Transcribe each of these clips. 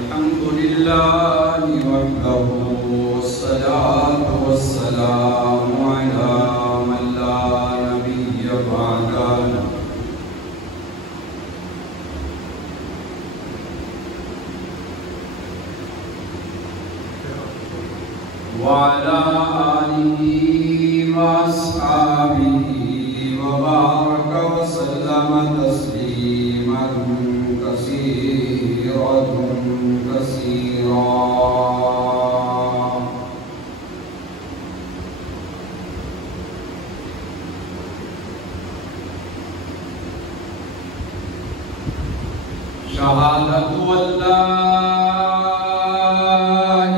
الحمد لله وحده والصلاة والسلام على من لا نبي بعده وعلى آله وأصحابه وبارك وسلم تسليما كثيرا كثيرا. شهادة أن لا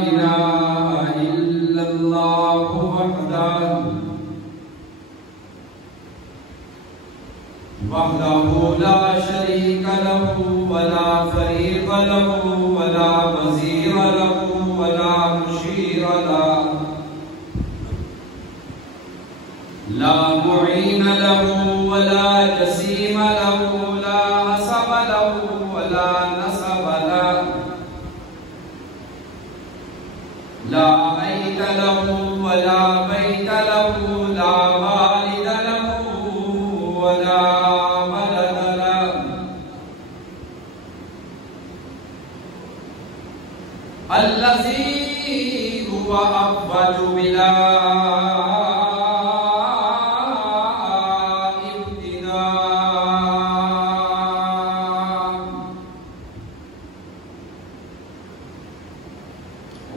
إله إلا الله وحده لا شريك له ولا فريق له ولا وزير له ولا مشير له لا معين له ولا جسيم له لا حسب له ولا نسب له لا عيد له ولا بيت له لا والد له ولا ولد له الذي هو أول بلا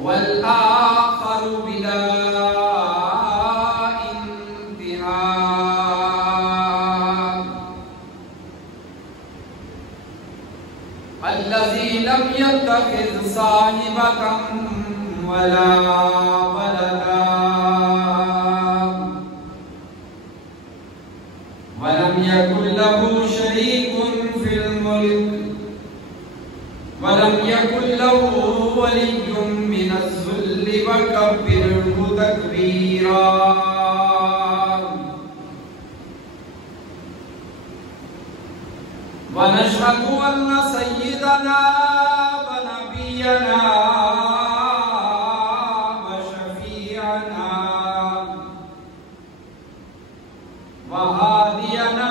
والآخر بلا انتهاء الذي لم يتخذ صاحبة ولا ولدا ولم يكن له شريك في الملك ولم يكن له ولي من الذل وكبره تكبيرا. ونشهد أن سيدنا ونبينا وشفيعنا وهادينا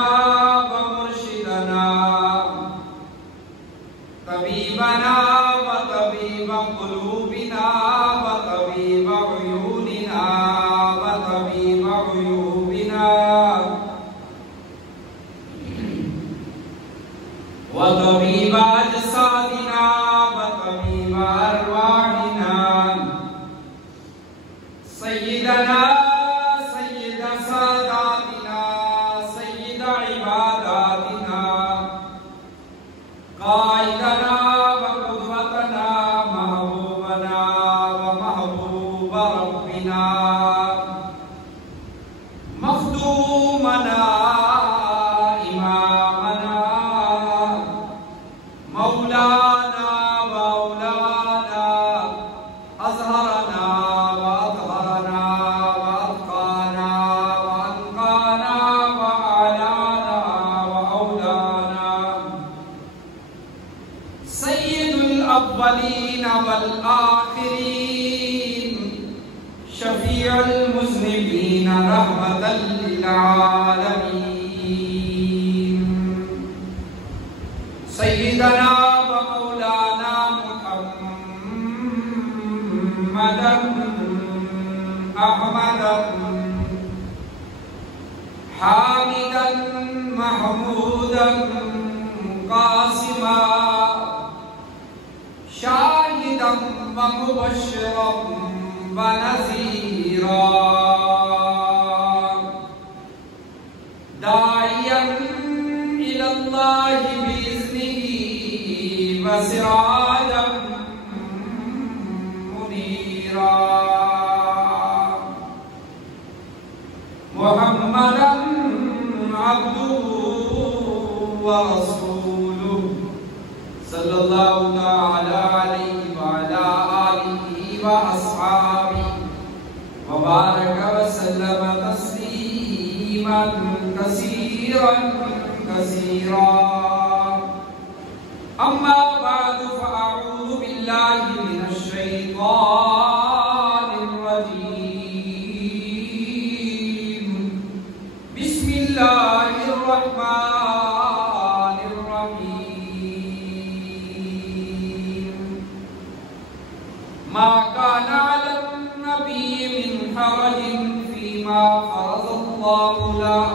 ومرشدنا طبيبنا وطبيب قلوبنا وطبيب عيوننا وطبيب عيوبنا وطبيب أجسادنا وطبيب أرواحنا سيدنا سيد ساداتنا سيد عباداتنا قائدنا وقدوتنا محبوبنا ومحبوب ربنا مخدومنا إمامنا مولانا مولانا أزهرنا وأطهرنا وأتقانا وأنقانا وأعلانا وأولانا سيد الأولين والآخرين شفيع المذنبين رحمة للعالمين سيدنا ومولانا محمدا أحمدا حامدا محمودا قاسما شاهدا ومبشرا ونذيرا داعيا إلى الله بإذنه وسراجا منيرا محمدا عبده ورسوله صلى الله تعالى عليه وعلى آله وأصحابه وبارك وسلم تسليما كثيرا كثيرا. أما بعد فأعوذ بالله بالله من الشيطان الرجيم. بسم الله الرحمن الرحيم. ما كان على النبي من حرج فيما فرض الله له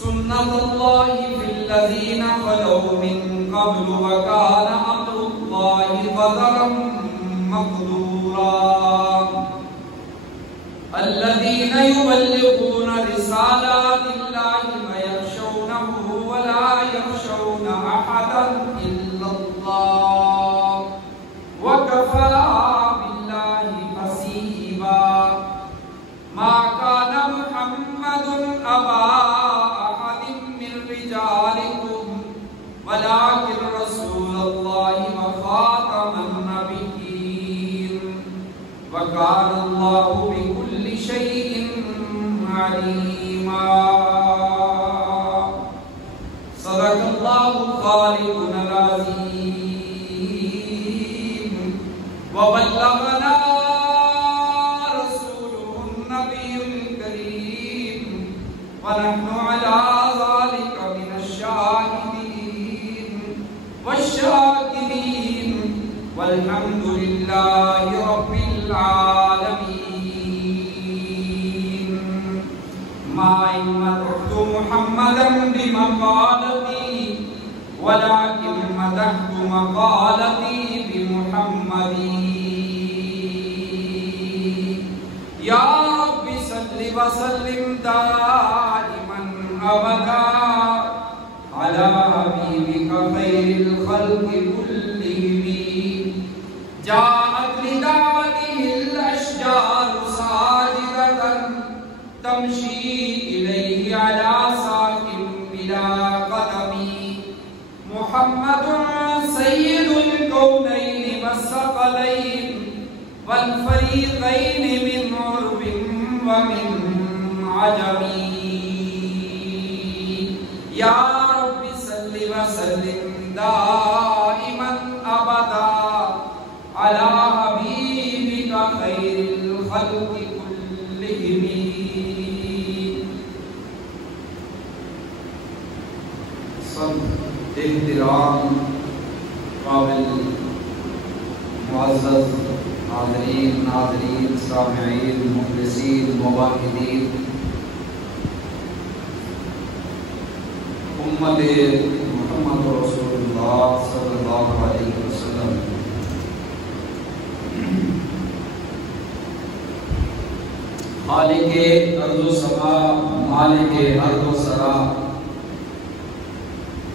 سنة الله في الذين خلوا من قبل وكان أمر الله قدرا مقدورا. الذين يبلغون رسالات الله ويخشونه ولا يخشون أحدا إلا الله وكفى بالله حسيبا. ما كان محمد أبا أحد من رجالكم ولكن رسول الله وخاتم النبيين وكان الله بكل شيء عليما. صدق الله خالقنا العظيم وبلغنا رسوله النبي الكريم ونحن على ذلك من الشاهدين والشاكرين والحمد لله رب العالمين. ما مدحت محمدا بمقالتي ولكن مدحت مقالتي بمحمد. يا رب صل وسلم دائما أبدا على حبيبك خير الخلق كلهم. جاءت لدعوته الأشجار ساجدة تمشي إليه على ساق بلا قدم. محمد سيد الكونين والثقلين والفريقين من عرب ومن عجم. يا رب صل وسلم دائما أبدا على حبيبك خير الخلق كلهم. سب احترام قابل معزز حاضرین ناظرین سامعین مخلصین مباحثین امت محمد رسول اللہ صلی اللہ علیہ وسلم. خالق ارض و سما مالک ارض و سرا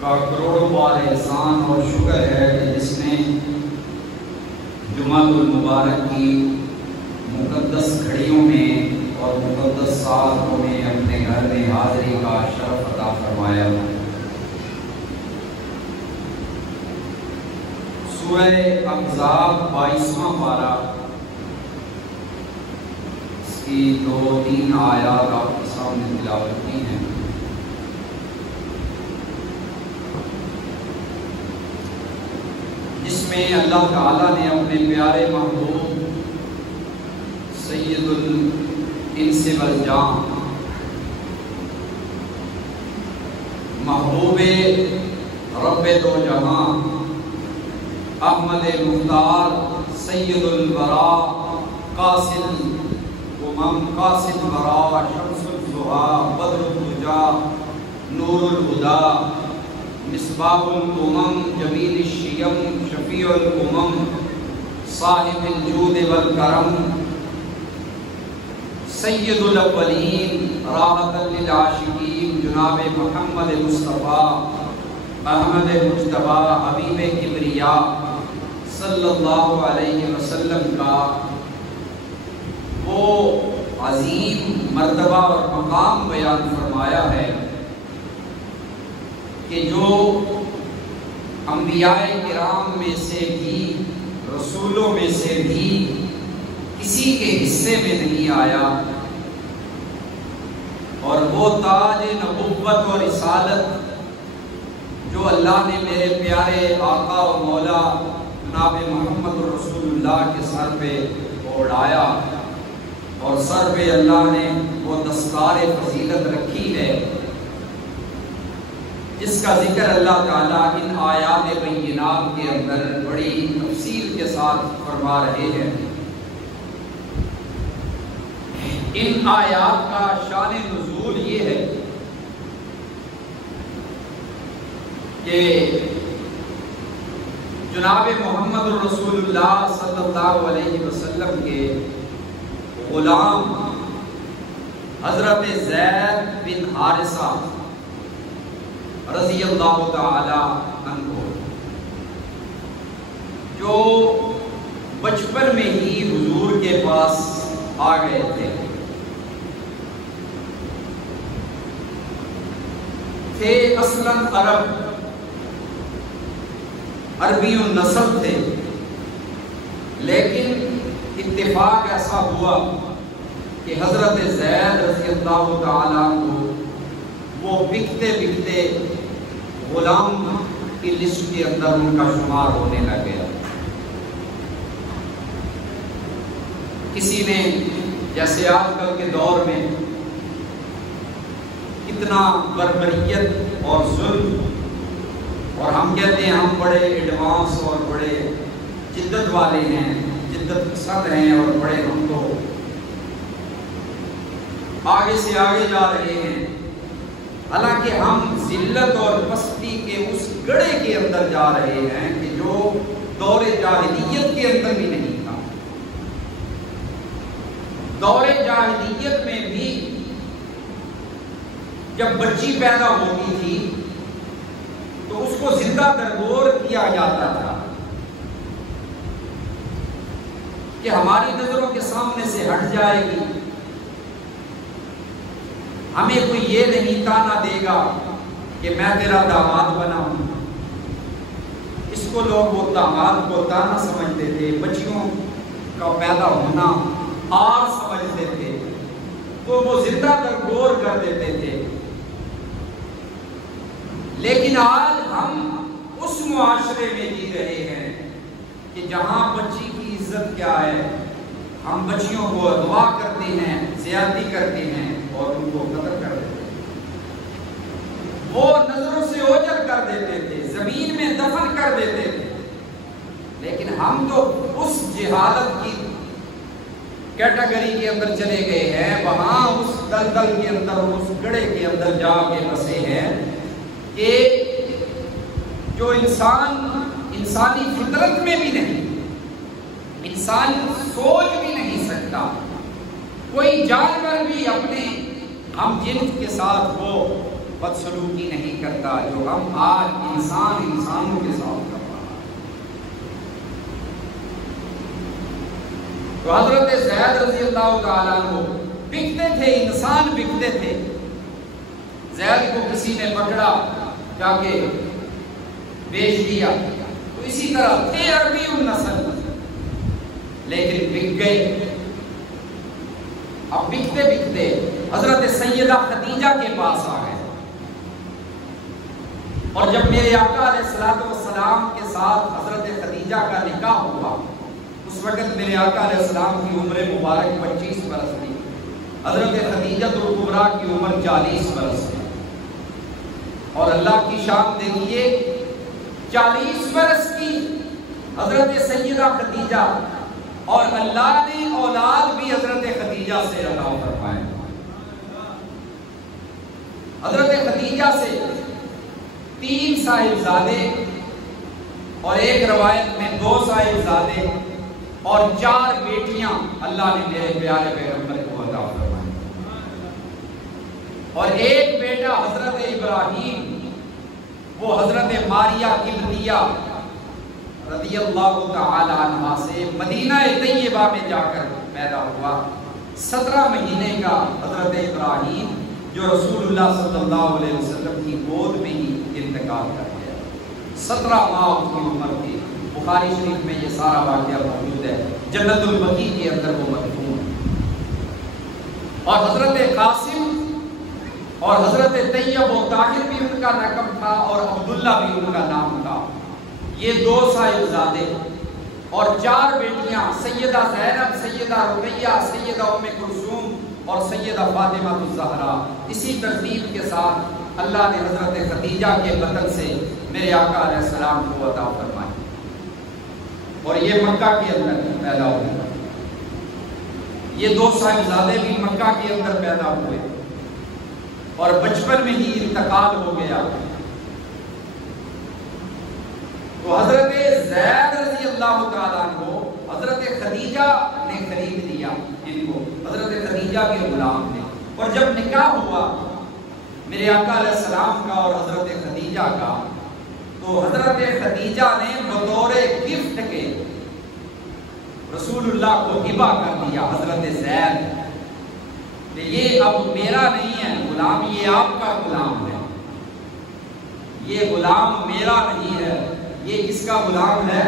کا کروڑوں بار احسان اور شکر ہے کہ جس نے جمعۃ المبارک کی مقدس گھڑیوں میں اور مقدس ساعتوں میں اپنے گھر میں حاضری کا شرف عطا فرمایا. سورہ احزاب 22واں پارہ، اس کی 2-3 آیات آپ کے سامنے تلاوت کی ہیں. جس میں اللہ تعالیٰ نے اپنے پیارے محبوب سید الانس والجان محبوب رب دو جہاں احمد مختار سید الورا قاصد الورا شمس الضحیٰ بدر الدجا نور الہدیٰ مصباح الامم جمیل الشیم شفیع الامم صاحب الجود والکرم سید الاولین راحت للعاشقین جناب محمد مصطفیٰ احمد مجتبیٰ حبیب کبریاء صلی اللہ علیہ وسلم کا وہ عظیم مرتبہ اور مقام بیان فرمایا ہے کہ جو انبیاء کرام میں سے بھی رسولوں میں سے بھی کسی کے حصے میں نہیں آیا، اور وہ تاج نبوت اور رسالت جو اللہ نے میرے پیارے آقا و مولا جناب محمد رسول اللہ کے سر پہ اڑایا، اور سر پہ اللہ نے وہ دستار فضیلت رکھی ہے جس کا ذکر اللہ تعالیٰ ان آیات بینات کے اندر بڑی تفصیل کے ساتھ فرما رہے ہیں۔ ان آیات کا شان نزول یہ ہے کہ جناب محمد رسول اللہ صلی اللہ علیہ وسلم کے غلام حضرت زید بن حارثہ رضی اللہ تعالی عنہ، جو بچپن میں ہی حضور کے پاس آ گئے تھے اصلاً عربی النسل تھے، لیکن اتفاق ایسا ہوا کہ حضرت زید رضی اللہ تعالیٰ کو وہ بکتے بکتے غلام کی لسٹ کے اندر ان کا شمار ہونے لگ گیا۔ کسی نے جیسے آج کل کے دور میں اتنا بربریت اور ظلم، اور ہم کہتے ہیں ہم بڑے ایڈوانس اور بڑے جدت والے ہیں، جدت پسند ہیں، اور بڑے ہم تو آگے سے آگے جا رہے ہیں، حالانکہ ہم ذلت اور پستی کے اس گڑھے کے اندر جا رہے ہیں کہ جو دور جاہلیت کے اندر بھی نہیں تھا۔ دور جاہلیت میں بھی جب بچی پیدا ہوتی تھی تو اس کو زندہ درگور کیا جاتا تھا کہ ہماری نظروں کے سامنے سے ہٹ جائے گی، ہمیں کوئی یہ نہیں تانا دے گا کہ میں تیرا داماد بنا ہوں۔ اس کو لوگ وہ داماد کو تانا سمجھتے تھے، بچیوں کا پیدا ہونا آر سمجھتے تھے، تو وہ زندہ درگور کر دیتے تھے۔ لیکن آج ہم اس معاشرے میں جی رہے ہیں کہ جہاں بچی کی عزت کیا ہے، ہم بچیوں کو اغوا کرتے ہیں، زیادتی کرتے ہیں اور ان کو قتل کر دیتے ہیں، وہ نظروں سے اوجھل کر دیتے تھے، زمین میں دفن کر دیتے تھے۔ لیکن ہم تو اس جہالت کی کیٹیگری کے اندر چلے گئے ہیں، وہاں اس دلدل کے اندر، اس گڑھے کے اندر جا کے بسے ہیں کہ جو انسانی فطرت میں بھی نہیں، انسان سوچ بھی نہیں سکتا، کوئی جانور بھی اپنے ہم جنس کے ساتھ وہ بدسلوکی نہیں کرتا جو ہم آج انسانوں کے ساتھ کر رہا ہے۔ تو حضرت زید رضی اللہ تعالیٰ عنہ بکتے تھے، انسان بکتے تھے۔ زید کو کسی نے پکڑا، جا کے بیچ دیا، تو اسی طرح تھے عربی النسل، لیکن بک گئے۔ اب بکتے بکتے حضرت سیدہ خدیجہ کے پاس آ گئے، اور جب میرے آقا علیہ السلام کے ساتھ حضرت خدیجہ کا نکاح ہوا، اس وقت میرے آقا علیہ السلام کی عمر مبارک 25 برس تھی، حضرت خدیجہ الکبریٰ کی عمر 40 برس تھی۔ اور اللہ کی شان دیکھیے، 40 برس کی حضرت سیدہ خدیجہ، اور اللہ نے اولاد بھی حضرت خدیجہ سے عطا فرمائے۔ حضرت خدیجہ سے 3 صاحبزادے، اور ایک روایت میں 2 صاحبزادے اور 4 بیٹیاں اللہ نے میرے پیارے پیغمبر کو عطا فرمائے۔ اور ایک بیٹا حضرت ابراہیم، وہ حضرت ماریہ قبطیہ رضی اللہ تعالی عنہ سے مدینہ طیبہ میں جا کر پیدا ہوا۔ 17 مہینے کا حضرت ابراہیم جو رسول اللہ صلی اللہ علیہ وسلم کی گود میں ہی انتقال کر گیا۔ 17 ماہ اس کی عمر تھی۔ بخاری شریف میں یہ سارا واقعہ موجود ہے، جنت البقیع کے اندر وہ مدفون ہے۔ اور حضرت قاسم اور حضرت طیب و طاہر بھی ان کا نام تھا، اور عبداللہ بھی ان کا نام تھا۔ یہ 2 صاحبزادے اور 4 بیٹیاں سیدہ زینب، سیدہ رقیہ، سیدہ ام کلثوم اور سیدہ فاطمہ الزہرا۔ اسی ترتیب کے ساتھ اللہ نے حضرت خدیجہ کے بطن سے میرے آقا علیہ السلام کو عطا فرمائی، اور یہ مکہ کے اندر پیدا ہوئے۔ یہ 2 صاحبزادے بھی مکہ کے اندر پیدا ہوئے اور بچپن میں ہی انتقال ہو گیا۔ تو حضرت زید رضی اللہ تعالیٰ عنہ حضرت خدیجہ نے خرید لیا ان کو، حضرت خدیجہ کے غلام نے۔ اور جب نکاح ہوا میرے آقا علیہ السلام کا اور حضرت خدیجہ کا، تو حضرت خدیجہ نے بطور گفٹ کے رسول اللہ کو ہبہ کر دیا حضرت زید کہ یہ اب میرا نہیں ہے غلام، یہ آپ کا غلام ہے، یہ غلام میرا نہیں ہے، یہ کس کا غلام ہے؟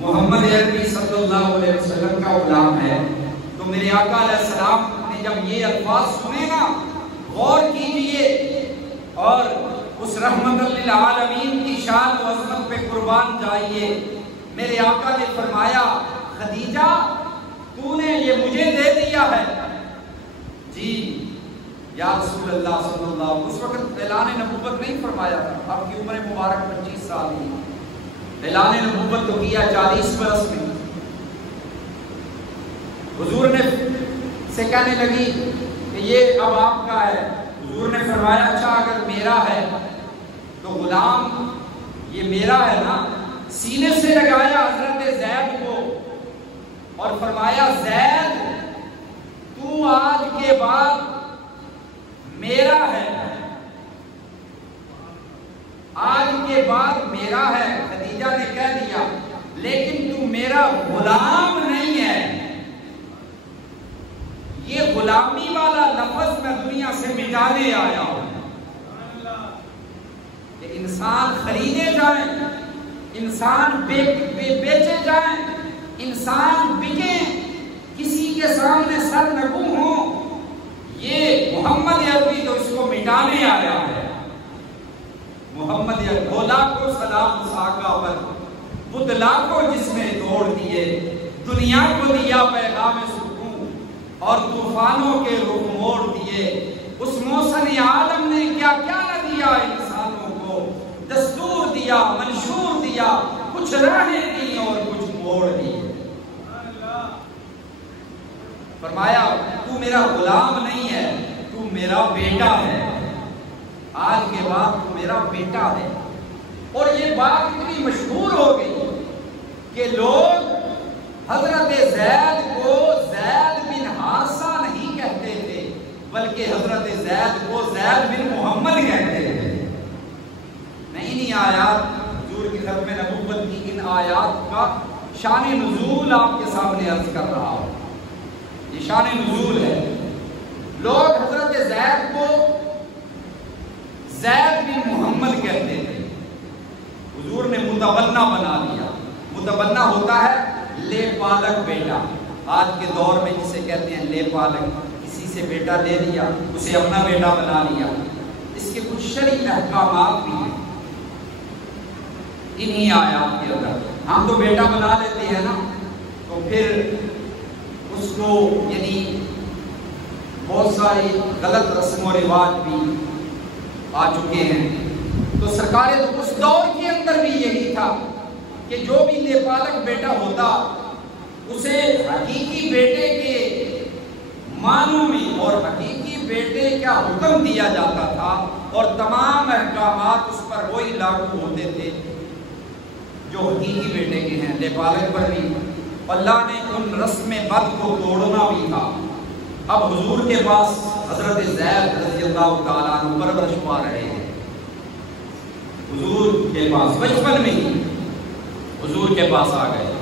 محمد عربی صلی اللہ علیہ وسلم کا غلام ہے۔ تو میرے آقا علیہ السلام نے جب یہ الفاظ سنے نا، غور کیجئے اور اس رحمت للعالمین کی شان و عظمت پہ قربان جائیے۔ میرے آقا نے فرمایا خدیجہ تو نے یہ مجھے دے دیا ہے؟ جی یا رسول اللہ صلی اللہ علیہ وسلم۔ اس وقت اعلان نبوت نہیں فرمایا تھا، آپ کی عمر مبارک 25 سال تھی، اعلان نبوت تو کیا 40 برس میں۔ حضور نے سے کہنے لگی کہ یہ اب آپ کا ہے۔ حضور نے فرمایا اچھا اگر میرا ہے تو غلام یہ میرا ہے نا۔ سینے سے لگایا حضرت زید کو اور فرمایا زید تو آج کے بعد میرا ہے، آج کے بعد میرا ہے۔ خدیجہ نے کہہ دیا لیکن تو میرا غلام نہیں ہے، یہ غلامی والا لفظ میں دنیا سے مٹانے آیا ہوں کہ انسان خریدے جائیں، انسان بیچے جائیں، انسان بکیں، کسی کے سامنے سر نگوں ہوں، یہ محمد عربی تو اس کو مٹانے آیا ہے۔ محمد عربی لاکھوں سلام اس آقا پر، بدھ لاکھوں جس نے توڑ دیے، دنیا کو دیا پیغام سکون اور طوفانوں کے رخ موڑ دیے۔ اس محسن عالم نے کیا کیا نہ دیا انسانوں کو، دستور دیا، منشور دیا، کچھ راہیں دی اور کچھ موڑ دیے۔ فرمایا تو میرا غلام نہیں ہے، تو میرا بیٹا ہے، آج کے بعد تو میرا بیٹا ہے۔ اور یہ بات اتنی مشہور ہو گئی کہ لوگ حضرت زید کو زید بن حارثہ نہیں کہتے تھے، بلکہ حضرت زید کو زید بن محمد کہتے تھے۔ میں انہی آیات حضور کی ختم نبوت کی ان آیات کا شان نزول آپ کے سامنے عرض کر رہا ہوں۔ یہ شان نزول ہے۔ لوگ حضرت زید کو زید بن محمد کہتے تھے، حضور نے متبنہ بنا دیا۔ متبنہ ہوتا ہے لے پالک بیٹا، آج کے دور میں جسے کہتے ہیں لے پالک، کسی سے بیٹا لے لیا، اسے اپنا بیٹا بنا لیا۔ اس کے کچھ شرعی احکامات بھی ہیں انہی آیات کے اندر۔ ہم تو بیٹا بنا لیتے ہیں نا، تو پھر اس کو یعنی بہت ساری غلط رسم و رواج بھی آ چکے ہیں۔ تو سرکار اس دور کے اندر بھی یہی تھا کہ جو بھی لے پالک بیٹا ہوتا اسے حقیقی بیٹے کے معنوں میں اور حقیقی بیٹے کا حکم دیا جاتا تھا، اور تمام احکامات اس پر وہی لاگو ہوتے تھے جو حقیقی بیٹے کے ہیں۔ لے پالک پر بھی اللہ نے ان رسم بد کو توڑنا بھی تھا۔ اب حضور کے پاس حضرت زید رضی اللہ تعالیٰ عنہ پرورش پا رہے ہیں۔ حضور کے پاس بچپن میں ہی حضور کے پاس آ گئے،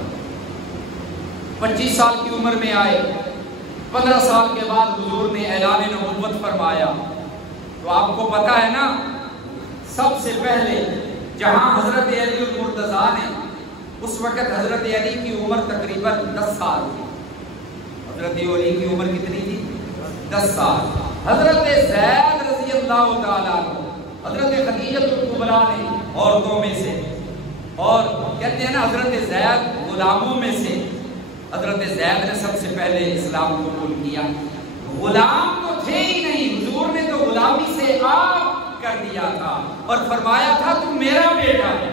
25 سال کی عمر میں آئے، 15 سال کے بعد حضور نے اعلان نبوت فرمایا۔ تو آپ کو پتا ہے نا، سب سے پہلے جہاں حضرت علی المرتضیٰ نے، اس وقت حضرت علی کی عمر تقریباً 10 سال تھی۔ حضرت علی کی عمر کتنی تھی؟ 10 سال۔ حضرت زید رضی اللہ تعالیٰ عنہ، حضرت خدیجہ الکبریٰ نے عورتوں میں سے، اور کہتے ہیں نا حضرت زید غلاموں میں سے، حضرت زید نے سب سے پہلے اسلام قبول کیا. غلام تو تھے ہی نہیں، حضور نے تو غلامی سے آپ کر دیا تھا اور فرمایا تھا تم میرا بیٹا ہے.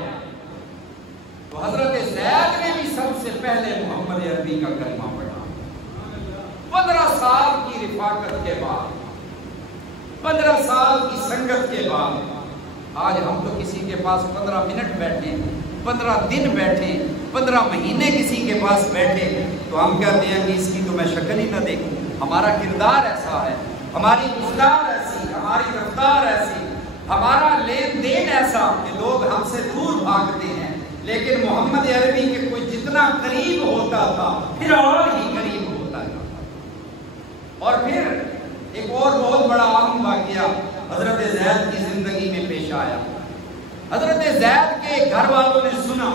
تو حضرت زید نے بھی سب سے پہلے محمد عربی کا کلمہ پڑھا. 15 سال کی رفاقت کے بعد، 15 سال کی سنگت کے بعد، آج ہم تو کسی کے پاس 15 منٹ بیٹھیں، 15 دن بیٹھیں، 15 مہینے کسی کے پاس بیٹھے تو ہم کہتے ہیں کہ اس کی تو میں شکل ہی نہ دیکھوں. ہمارا کردار ایسا ہے، ہماری گفتار ایسی، ہماری رفتار ایسی، ہمارا لین دین ایسا کہ لوگ ہم سے دور بھاگتے ہیں. لیکن محمد عربی کے کوئی جتنا قریب ہوتا تھا پھر اور ہی قریب ہوتا تھا. اور پھر ایک اور بہت بڑا اہم واقعہ حضرت زید کی زندگی میں پیش آیا. حضرت زید کے گھر والوں نے سنا،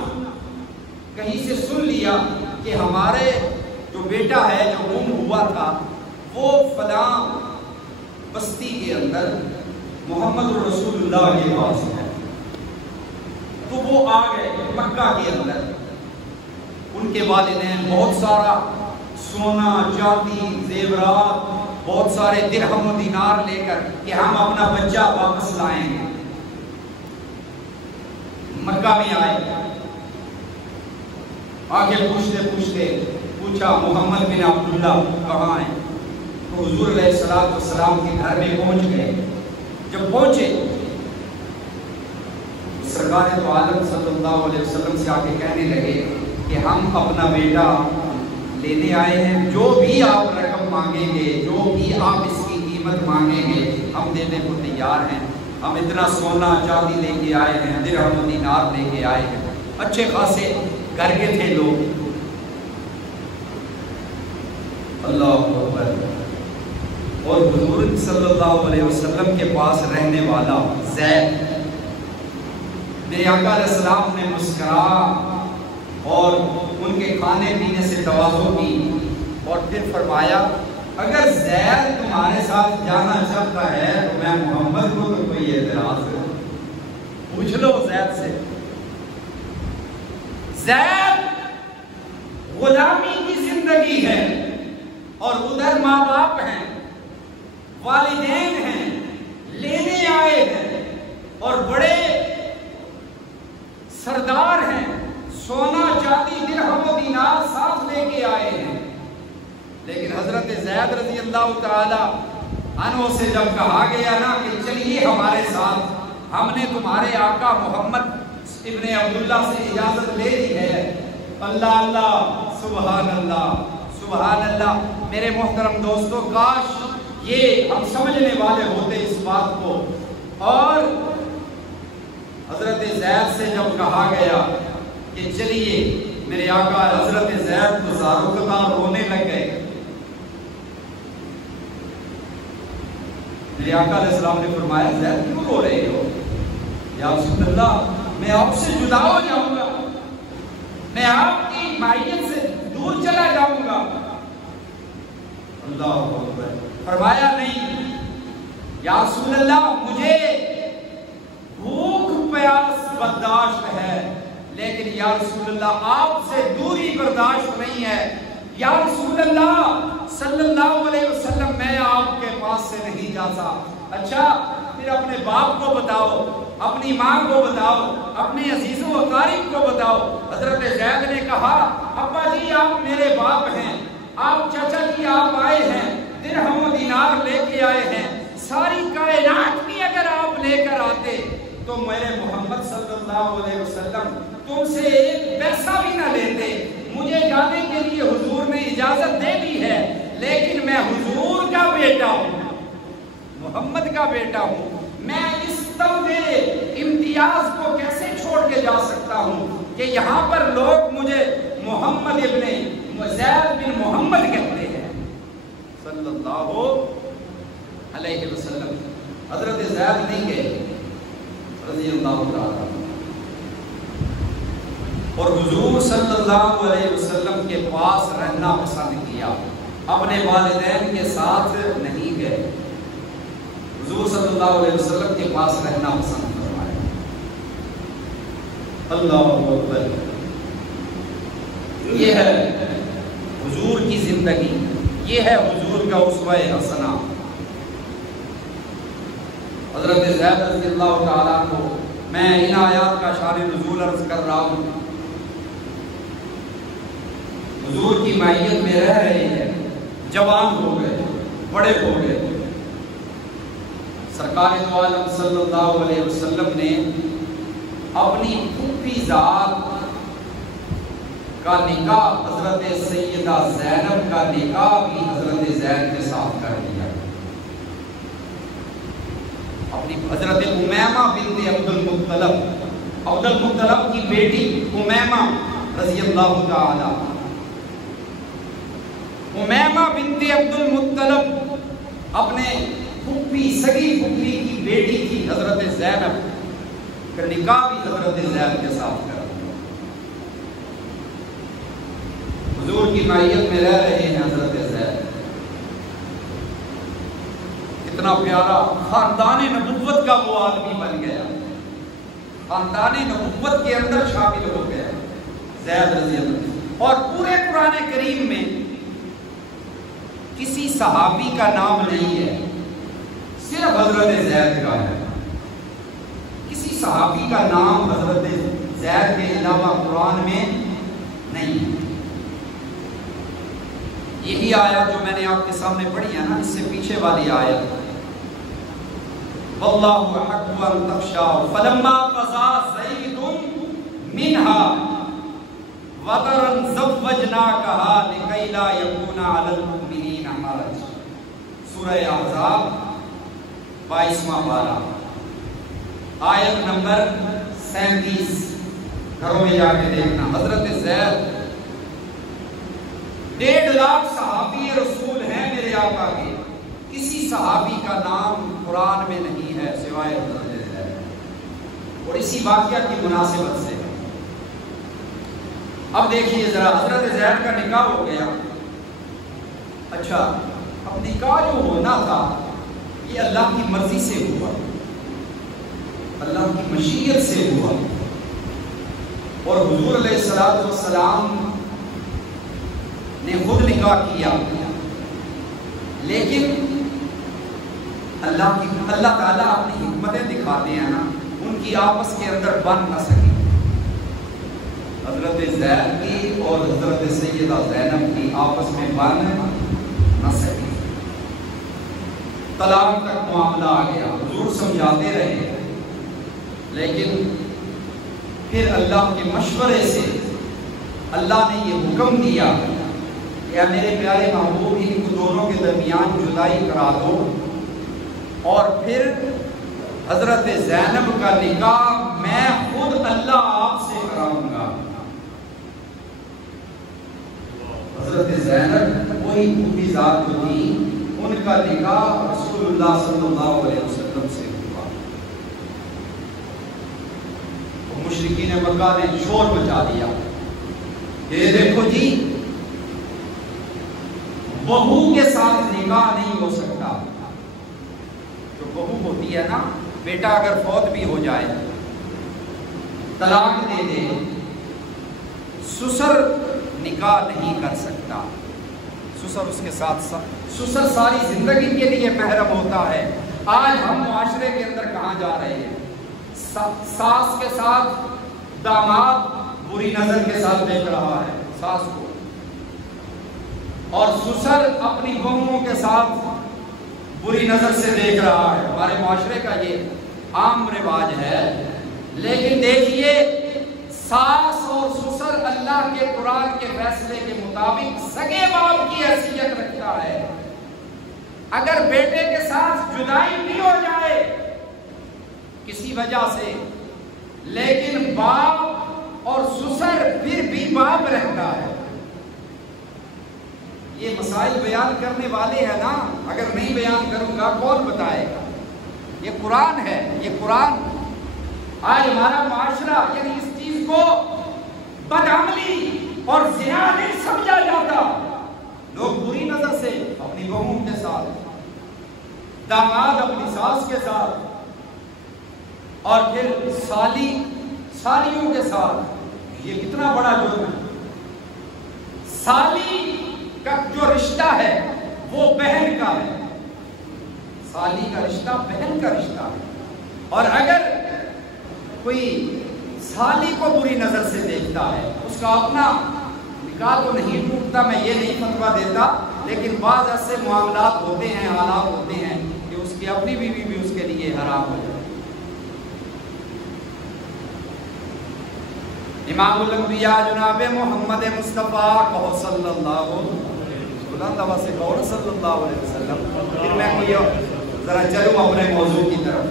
کہیں سے سن لیا کہ ہمارے جو بیٹا ہے جو گم ہوا تھا وہ فلاں بستی کے اندر محمد رسول اللہ کے پاس ہے. تو وہ آ گئے مکہ کے اندر. ان کے والدین بہت سارا سونا چاندی زیورات، بہت سارے درہم و دینار لے کر کہ ہم اپنا بچہ واپس لائیں گے. مکہ میں آئے، آگے پوچھتے پوچھتے پوچھا محمد بن عبداللہ کہاں ہیں؟ تو حضور علیہ السلام کے گھر میں پہنچ گئے. جب پہنچے سرکار تو عالم صلی اللہ علیہ وسلم سے آگے کہنے لگے کہ ہم اپنا بیٹا لینے آئے ہیں، جو بھی آپ رقم مانگیں گے، جو بھی آپ اس کی قیمت مانگیں گے ہم دینے کو تیار ہیں. ہم اتنا سونا چاندی لے کے آئے ہیں، درہم و دینار لے کے آئے ہیں. اچھے خاصے گھر کے تھے لوگ. اللہ اکبر. اور حضور صلی اللہ علیہ وسلم کے پاس رہنے والا زید، میرے آقا علیہ السلام نے مسکرا اور ان کے کھانے پینے سے تواضع کی اور پھر فرمایا اگر زید تمہارے ساتھ جانا چاہتا ہے تو میں محمد کو تو کوئی اعتراض ہے، پوچھ لو زید سے. زید غلامی کی زندگی ہے اور ادھر ماں باپ ہیں، والدین ہیں، لینے آئے ہیں اور بڑے سردار ہیں، سونا چاندی درہم و دینار ساتھ لے کے آئے ہیں. لیکن حضرت زید رضی اللہ تعالی عنہ سے جب کہا گیا نا کہ چلیے ہمارے ساتھ، ہم نے تمہارے آقا محمد ابن عبداللہ سے اجازت لے لی ہے. اللہ اللہ سبحان اللہ سبحان اللہ. میرے محترم دوستو، کاش یہ ہم سمجھنے والے ہوتے اس بات کو. اور حضرت زید سے جب کہا گیا کہ چلیے، میرے آقا حضرت زید تو زاروں قطار رونے لگ گئے. میرے آقا علیہ السلام نے فرمایا زید کیوں رو رہے ہو؟ یا رسول اللہ میں آپ سے جدا ہو جاؤں گا، میں آپ کی معیت سے دور چلا جاؤں گا. اللہ اکبر. فرمایا نہیں یا رسول اللہ مجھے بھوک پیاس برداشت ہے، لیکن یا رسول اللہ آپ سے دوری برداشت نہیں ہے. یا رسول اللہ صلی اللہ علیہ وسلم میں آپ کے پاس سے نہیں جاتا. اچھا پھر اپنے باپ کو بتاؤ، اپنی ماں کو بتاؤ، اپنے عزیزوں و اقارب کو بتاؤ. حضرت زید نے کہا ابا جی آپ میرے باپ ہیں، آپ چچا جی آپ آئے ہیں، درہم و دینار لے کے آئے ہیں، ساری کائنات بھی اگر آپ لے کر آتے تو میرے محمد صلی اللہ علیہ وسلم تم سے ایک پیسہ بھی نہ لیتے. مجھے جانے کے لیے حضور نے اجازت دے دی ہے، لیکن میں حضور کا بیٹا ہوں، محمد کا بیٹا ہوں. میں اس طبع امتیاز کو کیسے چھوڑ کے جا سکتا ہوں کہ یہاں پر لوگ مجھے محمد ابن زید بن محمد کہتے ہیں صلی اللہ علیہ وسلم. حضرت زید نہیں گئے رضی اللہ تعالیٰ اور حضور صلی اللہ علیہ وسلم کے پاس رہنا پسند کیا، اپنے والدین کے ساتھ نہیں گئے، حضور صلی اللہ علیہ وسلم کے پاس رہنا پسند فرمایا. اللہ اکبر. یہ ہے حضور کی زندگی، یہ ہے حضور کا اسوہ حسنہ۔ حضرت زید رضی اللہ تعالیٰ کو میں ان آیات کا شان نزول عرض کر رہا ہوں، حضور کی معیت میں رہ رہے ہیں، جوان ہو گئے، بڑے ہو گئے۔ سرکار دو عالم صلی اللہ علیہ وسلم نے اپنی پھوپھی ذات کا نکاح حضرت سیدہ زینب کا نکاح بھی حضرت زید کے ساتھ کر دیا۔ اپنی حضرت امیمہ بنت عبد المطلب کی بیٹی امیمہ رضی اللہ تعالی، امیمہ بنت عبد المطلب اپنے سگی پھوپھی کی بیٹی تھی حضرت زینب کا نکاح بھی حضرت زید کے ساتھ کر دیا۔ حضور کی معیت میں رہ رہے ہیں حضرت زید، اتنا پیارا خاندان نبوت کا وہ آدمی بن گیا، خاندان نبوت کے اندر شامل ہو گیا زید رضی اللہ۔ اور پورے قرآن کریم میں کسی صحابی کا نام نہیں ہے، صرف حضرت زید کا ہے۔ کسی صحابی کا نام حضرت زید کے علاوہ قرآن میں نہیں ہے۔ یہی آیت جو میں نے آپ کے سامنے پڑھی ہے نا، اس سے پیچھے والی آیت، واللہ احق ان تخشوا فلما قضى زید منها وطرا زوجناکها لکی لا یکون علی المؤمنین حرج، سورہ احزاب 22واں پارہ، آیت نمبر 37، گھروں میں جا کے دیکھنا۔ حضرت زید 1.5 لاکھ صحابی رسول ہیں میرے آقا کے، کسی صحابی کا نام قرآن میں نہیں ہے سوائے حضرت زید، اور اسی واقعہ کی مناسبت سے اب دیکھیے ذرا، حضرت زید کا نکاح ہو گیا۔ اچھا، اب نکاح جو ہونا تھا یہ اللہ کی مرضی سے ہوا، اللہ کی مشیت سے ہوا، اور حضور علیہ السلام نے خود نکاح کیا، لیکن اللہ تعالیٰ اپنی حکمتیں دکھاتے ہیں نا، ان کی آپس کے اندر بن نہ سکی، حضرت زید کی اور حضرت سیدہ زینب کی آپس میں بن نہ سکی، طلاق تک معاملہ آ گیا۔ حضور سمجھاتے رہے، لیکن پھر اللہ کے مشورے سے اللہ نے یہ حکم دیا کہ میرے پیارے محبوب ان کو دونوں کے درمیان جدائی کرا دو، اور پھر حضرت زینب کا نکاح میں خود اللہ آپ سے کراؤں گا۔ حضرت زینب وہی پوری ذات جو تھی، ان کا نکاح رسول اللہ صلی اللہ علیہ وسلم سے ہوا۔ مشرکین مکہ نے شور مچا دیا، یہ دیکھو جی، بہو کے ساتھ نکاح نہیں ہو سکتا۔ جو بہو ہوتی ہے نا، بیٹا اگر فوت بھی ہو جائے، طلاق دے دے، سسر نکاح نہیں کر سکتا، سسر اس کے ساتھ سسر ساری زندگی کے لیے محرم ہوتا ہے۔ آج ہم معاشرے کے اندر کہاں جا رہے ہیں؟ ساس کے ساتھ داماد بری نظر کے ساتھ دیکھ رہا ہے ساس کو، اور سسر اپنی بہوؤں کے ساتھ بری نظر سے دیکھ رہا ہے۔ ہمارے معاشرے کا یہ عام رواج ہے، لیکن دیکھیے ساس اور سسر اللہ کے قرآن کے فیصلے کے مطابق سگے باپ کی حیثیت رکھتا ہے۔ اگر بیٹے کے ساتھ جدائی بھی ہو جائے کسی وجہ سے، لیکن باپ اور سسر پھر بھی باپ رہتا ہے۔ یہ مسائل بیان کرنے والے ہیں نا، اگر نہیں بیان کروں گا کون بتائے گا؟ یہ قرآن ہے، یہ قرآن۔ آج ہمارا معاشرہ یعنی اس چیز کو بدعملی اور زنا نہیں سمجھا جاتا، لوگ بری نظر سے اپنی بہوؤں کے ساتھ، داماد اپنی ساس کے ساتھ، اور پھر سالیوں کے ساتھ، یہ کتنا بڑا جرم ہے۔ سالی کا جو رشتہ ہے وہ بہن کا ہے، سالی کا رشتہ بہن کا رشتہ ہے، اور اگر کوئی سالی کو بری نظر سے دیکھتا ہے اس کا اپنا نکاح تو نہیں ٹوٹتا، میں یہ نہیں فتویٰ دیتا، لیکن بعض ایسے معاملات ہوتے ہیں، حالات ہوتے ہیں کہ اس کی اپنی بیوی بھی اس کے لیے حرام ہو جائے۔ امام الانبیاء جناب محمد مصطفیٰ کہو صلی اللہ علیہ وسلم، پھر میں کوئی ذرا چلوں اپنے موضوع کی طرف۔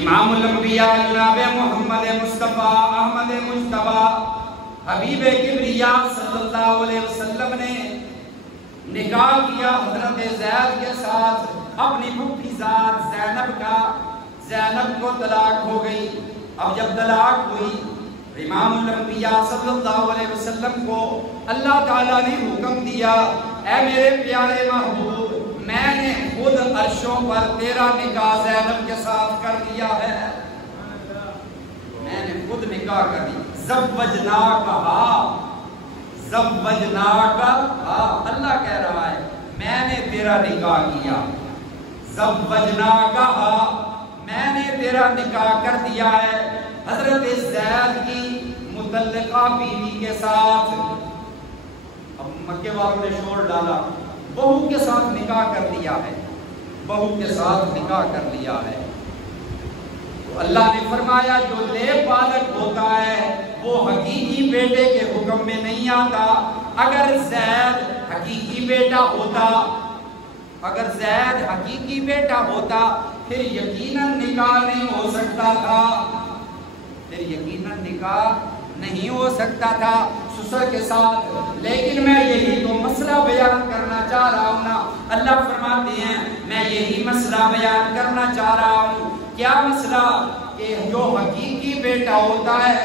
امام الانبیاء جناب محمد مصطفیٰ احمد مجتبیٰ حبیب کبریا صلی اللہ علیہ وسلم نے نکاح کیا حضرت زید کے ساتھ، اپنی پھوپھی ذات زینب کا، زینب کو طلاق ہو گئی۔ اب جب طلاق ہوئی امام الانبیاء صلی اللہ علیہ وسلم کو اللہ تعالیٰ نے حکم دیا، اے میرے پیارے محبوب، میں نے خود عرشوں پر تیرا نکاح زینب کے ساتھ کر دیا ہے، میں نے خود نکاح کر دی۔ زوجناکہا، زوجناکہا، اللہ کہہ رہا ہے میں نے تیرا نکاح کیا، زوجناکہا، میں نے تیرا نکاح کر دیا ہے حضرت زید کی مطلقہ بیوی کے ساتھ۔ اب مکے والوں نے شور ڈالا، بہو کے ساتھ نکاح کر لیا ہے، بہو کے ساتھ نکاح کر لیا ہے۔ تو اللہ نے فرمایا جو لے بالغ ہوتا ہے وہ حقیقی بیٹے کے حکم میں نہیں آتا۔ اگر زید حقیقی بیٹا ہوتا، اگر زید حقیقی بیٹا ہوتا پھر یقیناً نکاح نہیں ہو سکتا تھا، پھر یقیناً نکاح نہیں ہو سکتا تھا سسر کے ساتھ۔ لیکن میں یہی تو مسئلہ بیان کرنا چاہ رہا ہوں نا، اللہ فرماتے ہیں میں یہی مسئلہ بیان کرنا چاہ رہا ہوں۔ کیا مسئلہ؟ کہ جو حقیقی بیٹا ہوتا ہے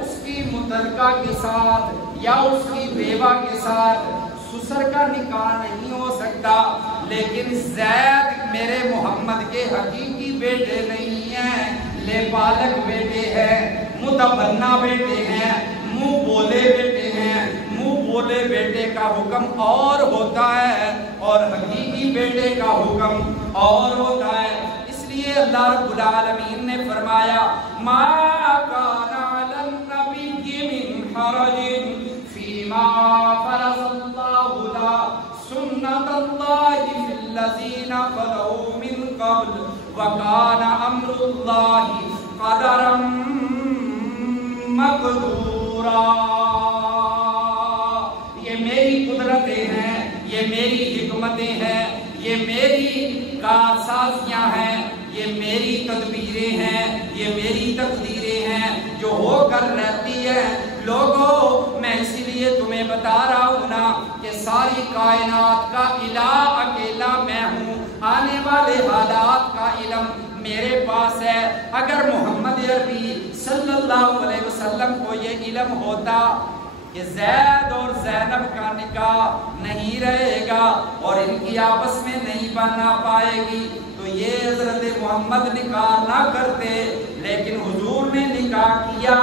اس کی متعلقہ کے ساتھ یا اس کی بیوہ کے ساتھ سسر کا نکاح نہیں ہو سکتا، لیکن زید میرے محمد کے حقیقی بیٹے نہیں ہیں، لے بالغ بیٹے ہیں، متبنہ بیٹے ہیں، منہ بولے بیٹے ہیں۔ منہ بولے بیٹے کا حکم اور ہوتا ہے اور حقیقی بیٹے کا حکم اور ہوتا ہے۔ اس لیے اللہ رب العالمین نے فرمایا ما کان علی النبی من حرج فیما فرض اللہ لا سنت اللہ فی الذین خلوا من قبل وکان امر اللہ قدرا مقدورا۔ یہ میری قدرتیں ہیں، یہ میری حکمتیں ہیں، یہ میری کارسازیاں ہیں، یہ میری تدبیریں ہیں، یہ میری تقدیریں ہیں جو ہو کر رہتی ہے۔ لوگوں میں اسی لیے تمہیں بتا رہا ہوں نا کہ ساری کائنات کا الہ اکیلا میں ہوں، آنے والے حالات کا علم میرے پاس ہے۔ اگر محمد عربی صلی اللہ علیہ وسلم کو یہ علم ہوتا کہ زید اور زینب کا نکاح نہیں رہے گا اور ان کی آپس میں نہیں بننا پائے گی تو یہ حضرت محمد نکاح نہ کرتے، لیکن حضور نے نکاح کیا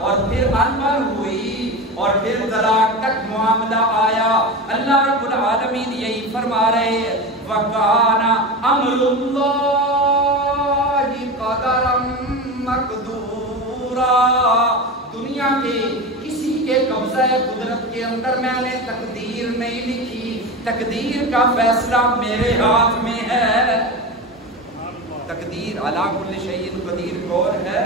اور پھر انبن ہوئی اور پھر طلاق تک معاملہ آیا۔ اللہ رب العالمین یہی فرما رہے ہیں وَكَانَ أَمْرُ اللَّهِ قَدَرًا مَقْدُورًا۔ دنیا کے کسی کے قبضہ قدرت کے اندر میں نے تقدیر نہیں لکھی، تقدیر کا فیصلہ میرے ہاتھ میں ہے۔ تقدیر علی کل شیء قدیر کون ہے؟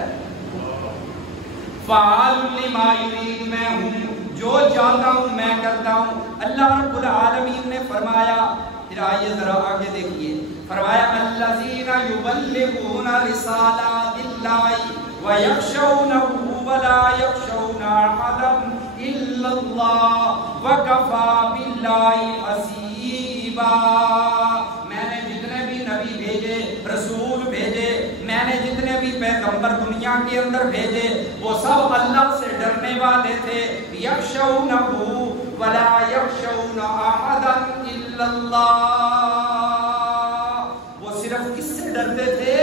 فعال لما یرید، میں ہوں جو چاہتا ہوں میں کرتا ہوں۔ اللہ رب العالمین نے فرمایا، پھر آئیے ذرا آگے دیکھیے، فرمایا الذین یبلغون رسالات اللہ ویخشونہ ولا یخشون احدا الا اللہ وکفی باللہ حسیبا۔ میں نے جتنے بھی نبی بھیجے، رسول بھیجے، میں نے جتنے بھی پیغمبر دنیا کے اندر بھیجے وہ سب اللہ سے ڈرنے والے تھے۔ یخشونہ ولا یخشون احدا الا اللہ، وہ صرف کس سے ڈرتے تھے؟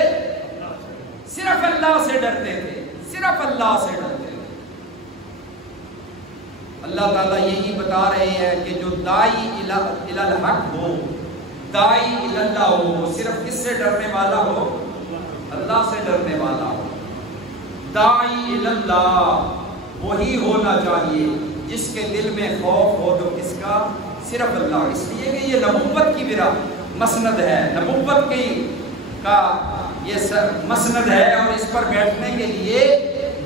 صرف اللہ سے ڈرتے تھے، صرف اللہ سے ڈرتے تھے۔ اللہ تعالیٰ یہی بتا رہے ہیں کہ جو دائی الی الحق ہو، دائی الی اللہ ہو، وہ صرف کس سے ڈرنے والا ہو؟ اللہ سے ڈرنے والا ہو۔ دائی الی اللہ وہی ہونا چاہیے جس کے دل میں خوف ہو تو کس کا؟ صرف اللہ۔ اس لیے کہ یہ نبوت کی میرا مسند ہے، نبوت کی کا یہ مسند ہے، اور اس پر بیٹھنے کے لیے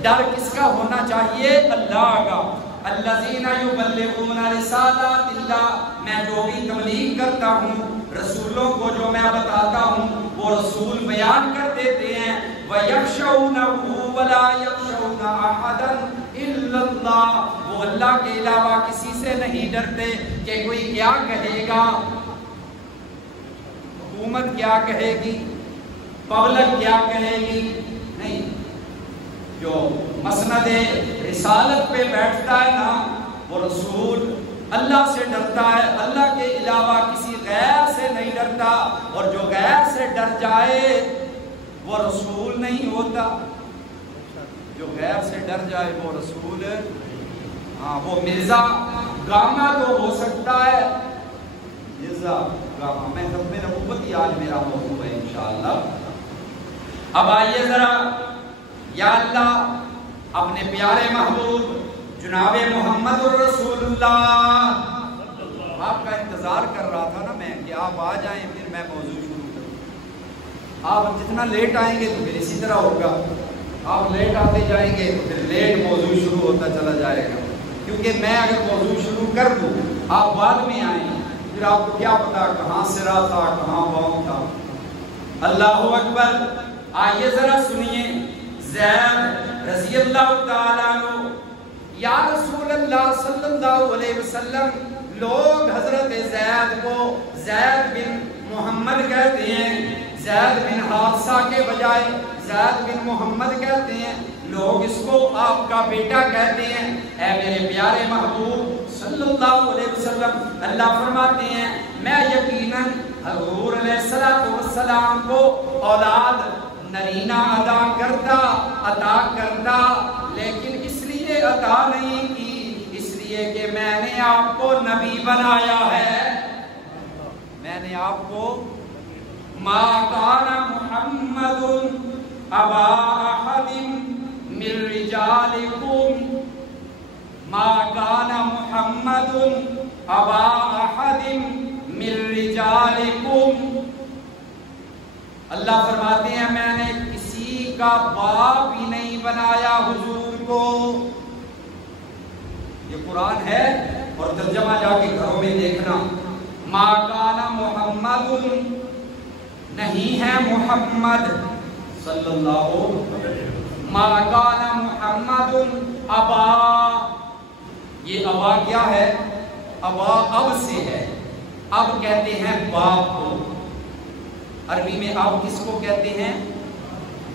ڈر کس کا ہونا چاہیے؟ اللہ کا۔ الذین یبلغون رسالات اللہ، میں جو بھی تبلیغ کرتا ہوں، رسولوں کو جو میں بتاتا ہوں وہ رسول بیان کر دیتے ہیں۔ وَيَخْشَوْنَهُ وَلَا يَخْشَوْنَ أَحَدًا إِلَّا اللَّهُ، وہ اللہ کے علاوہ کسی سے نہیں ڈرتے کہ کوئی کیا کہے گا، حکومت کیا کہے گی، پبلک کیا کہے گی، نہیں۔ جو مسند رسالت پہ بیٹھتا ہے نا، وہ رسول اللہ سے ڈرتا ہے، اللہ کے علاوہ کسی غیر سے نہیں ڈرتا، اور جو غیر سے ڈر جائے وہ رسول نہیں ہوتا۔ جو غیر سے ڈر جائے وہ رسول، ہاں وہ مرزا گاما تو ہو سکتا ہے، مرزا گاما۔ میں ختم نبوت ہی آج میرا موضوع ہے انشاءاللہ۔ اب آئیے ذرا، یا اللہ اپنے پیارے محبوب جناب محمد الرسول اللہ، آپ کا انتظار کر رہا تھا نا میں کہ آپ آ جائیں پھر میں موضوع شروع کروں۔ آپ جتنا لیٹ آئیں گے تو پھر اسی طرح ہوگا، آپ لیٹ آتے جائیں گے تو پھر لیٹ موضوع شروع ہوتا چلا جائے گا، کیونکہ میں اگر موضوع شروع کر دوں آپ بعد میں آئیں پھر آپ کو کیا پتا کہاں سرا تھا کہاں واؤ تھا۔ اللہ اکبر۔ آئیے ذرا سنیے، زید رضی اللہ تعالیٰ عنہ، یا رسول اللہ صلی اللہ علیہ وسلم، لوگ حضرت زید کو زید بن محمد کہتے ہیں، زید بن حارثہ کے بجائے زید بن محمد کہتے ہیں، لوگ اس کو آپ کا بیٹا کہتے ہیں۔ اے میرے پیارے محبوب صلی اللہ علیہ وسلم، اللہ فرماتے ہیں میں یقیناً حضور علیہ السلام کو اولاد نرینہ عطا کرتا، لیکن اس لیے عطا نہیں کی، اس لیے کہ میں نے آپ کو نبی بنایا ہے۔ میں نے آپ کو ما کان محمد ابا احد من رجالکم، ما کان محمد ابا احد من رجالکم۔ اللہ فرماتے ہیں میں نے کسی کا باپ ہی نہیں بنایا حضور کو۔ یہ قرآن ہے اور ترجمہ جا کے گھروں میں دیکھنا۔ ما کان محمد، نہیں ہے محمد صلی اللہ علیہ وسلم، ما کان محمد ابا، یہ ابا کیا ہے؟ ابا اب سے ہے، اب کہتے ہیں باپ کو، عربی میں اب کس کو کہتے ہیں؟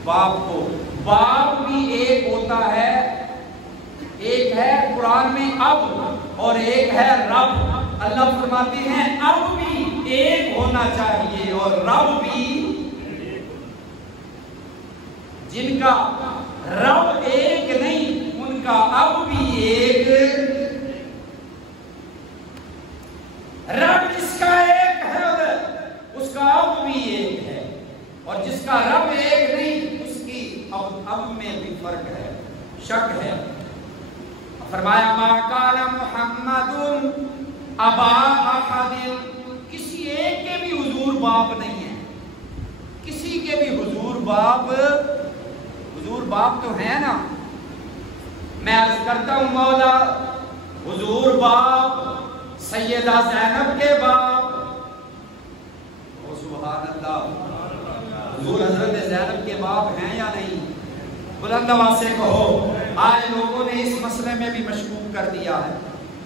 باپ کو۔ باپ بھی ایک ہوتا ہے، ایک ہے قرآن میں اب اور ایک ہے رب۔ اللہ فرماتے ہیں اب بھی ایک ہونا چاہیے اور رب بھی، جن کا رب ایک نہیں ان کا اب بھی ایک، رب جس کا ایک ہے اس کا اب بھی ایک ہے، اور جس کا رب ایک نہیں اس کی اب میں بھی فرق ہے، شک ہے۔ فرمایا ما کان محمد ابا احد، کسی ایک کے بھی حضور باپ نہیں ہے، کسی کے بھی حضور باپ تو ہے نا۔ میں عرض کرتا ہوں مولا حضور باپ سیدہ زینب کے باپ، او سبحان اللہ، حضور حضرت زینب کے باپ ہیں یا نہیں؟ بلند آواز سے کہو۔ آج لوگوں نے اس مسئلے میں بھی مشکوک کر دیا ہے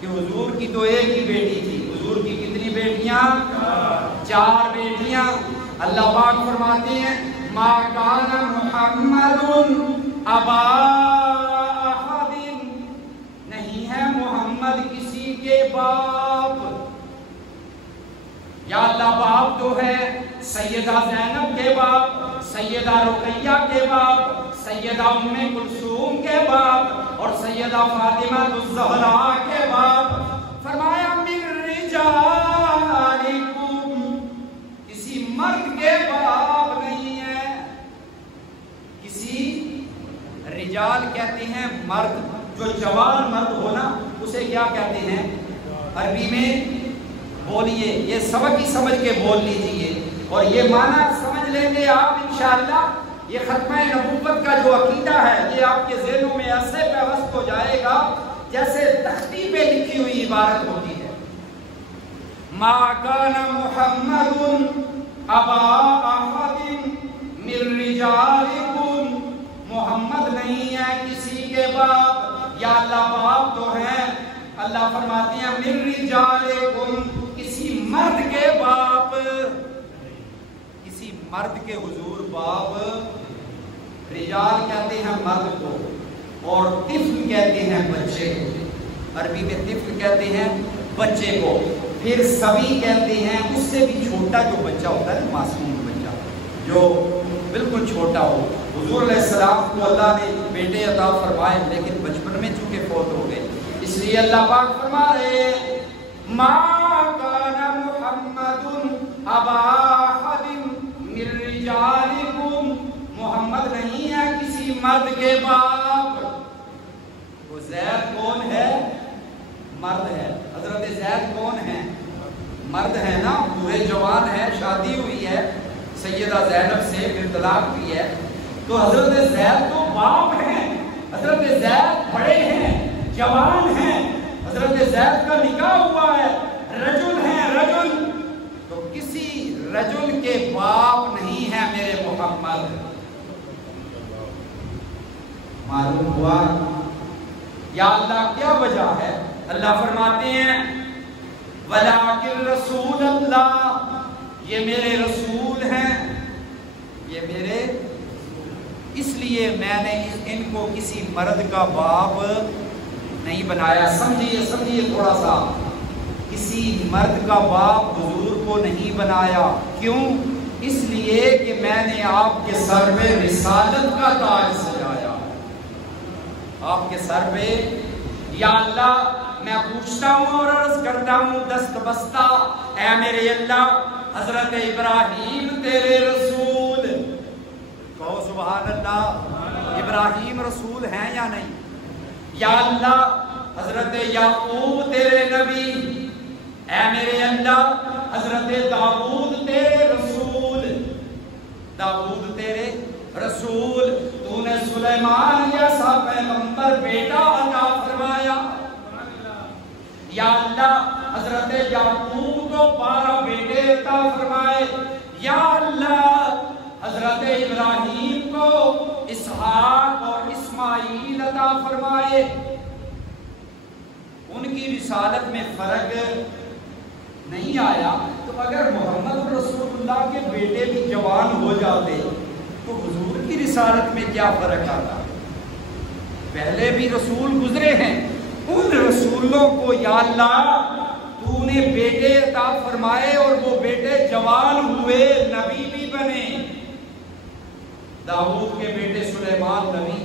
کہ حضور کی تو ایک ہی بیٹی تھی، حضور کی کتنی بیٹیاں؟ 4 بیٹیاں۔ اللہ پاک فرماتے ہیں ما کان محمد ابا احد، نہیں ہے محمد کسی کے باپ۔ یا اللہ باپ تو ہے سیدہ زینب کے باپ، سیدہ رقیہ کے باپ، سیدہ ام کلثوم کے باپ، اور سیدہ فاطمہ الزہرا کے باپ، فرمایا من رجالکم، کسی مرد کے باپ نہیں ہے. کسی رجال کہتے ہیں مرد، جو جوان مرد ہو نا اسے کیا کہتے ہیں عربی میں؟ بولیے، یہ سبق ہی سمجھ کے بول لیجئے اور یہ معنی سمجھ لیں گے آپ انشاءاللہ. یہ ختمہ نبوت کا جو عقیدہ ہے یہ آپ کے ذہنوں میں ایسے پیوست ہو جائے گا جیسے تختی پہ لکھی ہوئی عبارت ہوتی ہے. ما کان محمد ابا احد من رجالکم، محمد نہیں ہے کسی کے باپ. یا اللہ باپ تو ہیں، اللہ فرماتے ہیں من رجالکم، کسی مرد کے باپ. کسی مرد کے حضور باپ. رجال کہتے ہیں مرد کو اور طفل کہتے ہیں بچے کو. عربی میں طفل کہتے ہیں بچے کو، پھر صبی کہتے ہیں اس سے بھی چھوٹا جو بچہ ہوتا ہے، معصوم بچہ جو بالکل چھوٹا ہو. حضور علیہ السلام کو اللہ نے بیٹے عطا فرمائے لیکن بچپن میں چونکہ فوت ہو گئے، اس لیے اللہ پاک فرما رہے ہیں ما کان محمد ابا احد من رجالکم، محمد نہیں ہے کسی مرد کے باپ. وہ زید کون ہے؟ مرد ہے. حضرت زید کون ہے؟ مرد ہے نا، پورے جوان ہے، شادی ہوئی ہے سیدہ زینب سے، پھر طلاق ہوئی ہے. تو حضرت زید تو باپ ہیں، حضرت زید بڑے ہیں، جوان ہیں، حضرت زید کا نکاح ہوا ہے، رجل ہیں رجل. تو کسی رجل کے باپ نہیں ہے میرے محمد. معلوم ہوا؟ یا اللہ کیا وجہ ہے؟ اللہ فرماتے ہیں وَلَٰكِن رسول اللہ، یہ میرے رسول ہیں، یہ میرے، اس لیے میں نے ان کو کسی مرد کا باپ نہیں بنایا. سمجھیے تھوڑا سا، کسی مرد کا باپ حضور کو نہیں بنایا. کیوں؟ اس لیے کہ میں نے آپ کے سر میں رسالت کا تاج سجایا. آپ کے سر پہ یا اللہ میں پوچھتا ہوں اور عرض کرتا ہوں دست بستہ، اے میرے اللہ حضرت ابراہیم تیرے رسول، کہو سبحان اللہ، ابراہیم رسول ہیں یا نہیں؟ یا اللہ حضرت یعقوب تیرے نبی، اے میرے اللہ حضرت داؤد تیرے رسول، داؤد تیرے رسول. تو نے سلیمان جیسا پیغمبر بیٹا عطا فرمایا. یا اللہ حضرت یعقوب کو 12 بیٹے عطا فرمائے. یا اللہ حضرت ابراہیم کو اسحاق اور اسماعیل عطا فرمائے. ان کی رسالت میں فرق نہیں آیا. تو اگر محمد رسول اللہ کے بیٹے بھی جوان ہو جاتے تو حضور کی رسالت میں کیا فرق آتا؟ پہلے بھی رسول گزرے ہیں، ان رسولوں کو یا اللہ تو نے بیٹے عطا فرمائے اور وہ بیٹے جوان ہوئے، نبی بھی بنے. داؤد کے بیٹے سلیمان نبی،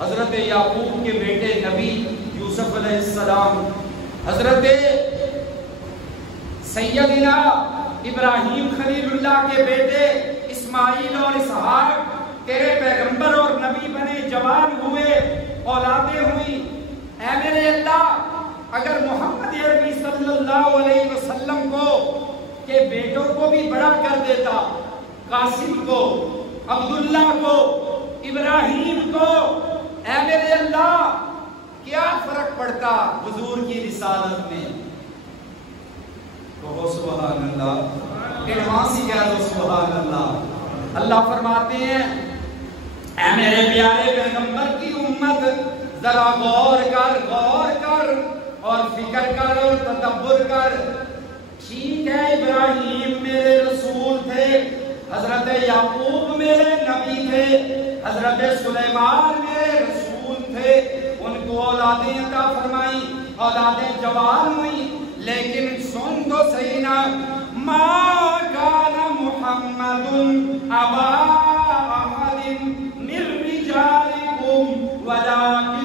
حضرت یعقوب کے بیٹے نبی یوسف علیہ السلام، حضرت سیدنا ابراہیم خلیل اللہ کے بیٹے اسماعیل اور اسحاق تیرے پیغمبر اور نبی بنے، جوان ہوئے، اولادیں ہوئی. اے میرے اللہ اگر محمد عربی صلی اللہ علیہ وسلم کو کے بیٹوں کو بھی بڑا کر دیتا، قاسم کو، عبداللہ کو، ابراہیم کو، اے میرے اللہ کیا فرق پڑتا حضور کی رسالت میں؟ کہو سبحان اللہ، ایڈوانسی کہہ دو سبحان اللہ. اللہ فرماتے ہیں اے میرے پیارے پیغمبر کی امت ذرا غور کر اور فکر کر اور تدبر کر. ٹھیک ہے ابراہیم میرے رسول تھے، حضرت یعقوب میرے نبی تھے، حضرت سلیمان میرے رسول تھے، ان کو اولادیں عطا فرمائی، اولادیں جوان ہوئی. لیکن سن تو صحیح نا، ما کان محمد ابا احد من رجالکم ولکن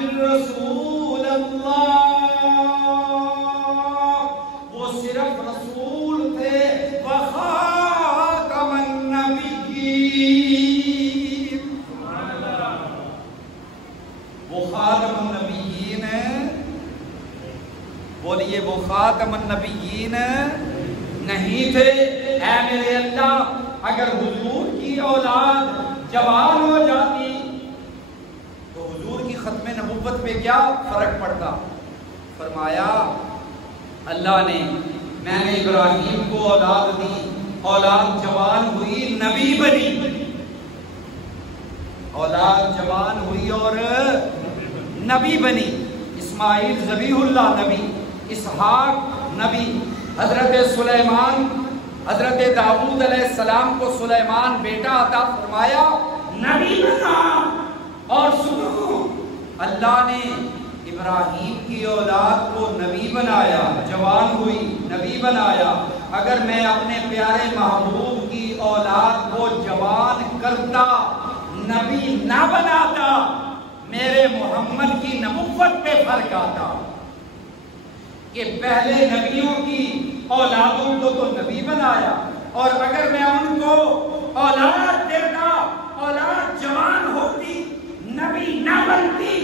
وہ خاتم النبیین نہیں تھے۔ اے میرے اللہ اگر حضور کی اولاد جوان ہو جاتی تو حضور کی ختم نبوت پہ کیا فرق پڑتا؟ فرمایا اللہ نے میں نے ابراہیم کو اولاد دی، اولاد جوان ہوئی نبی بنی، اولاد جوان ہوئی اور نبی بنی۔ اسماعیل ذبیح اللہ نبی، اسحاق نبی، حضرت سلیمان، حضرت داؤد علیہ السلام کو سلیمان بیٹا عطا فرمایا، نبی بنا۔ اور سنو اللہ نے ابراہیم کی اولاد کو نبی بنایا، جوان ہوئی نبی بنایا۔ اگر میں اپنے پیارے محبوب کی اولاد کو جوان کرتا، نبی نہ بناتا، میرے محمد کی نبوت پہ فرق آتا کہ پہلے نبیوں کی اولادوں کو تو نبی بنایا، اور اگر میں ان کو اولاد دیتا، اولاد جوان ہوتی، نبی نہ بنتی،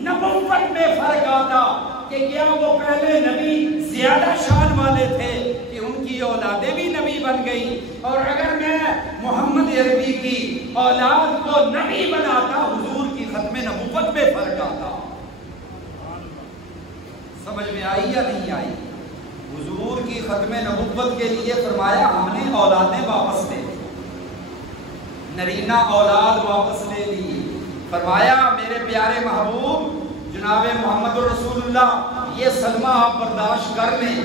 نبوت میں فرق آتا کہ کیا وہ پہلے نبی زیادہ شان والے تھے کہ ان کی اولادیں بھی نبی بن گئی، اور اگر میں محمد عربی کی اولاد کو نبی بناتا، حضور کی ختم نبوت میں فرق آتا۔ سمجھ میں آئی یا نہیں آئی؟ حضور کی ختم نبوت کے لیے فرمایا ہم نے اولادیں واپس لے لی، نرینہ اولاد واپس لے لی۔ فرمایا میرے پیارے محبوب جناب محمد رسول اللہ یہ صدمہ آپ برداشت کر لیں،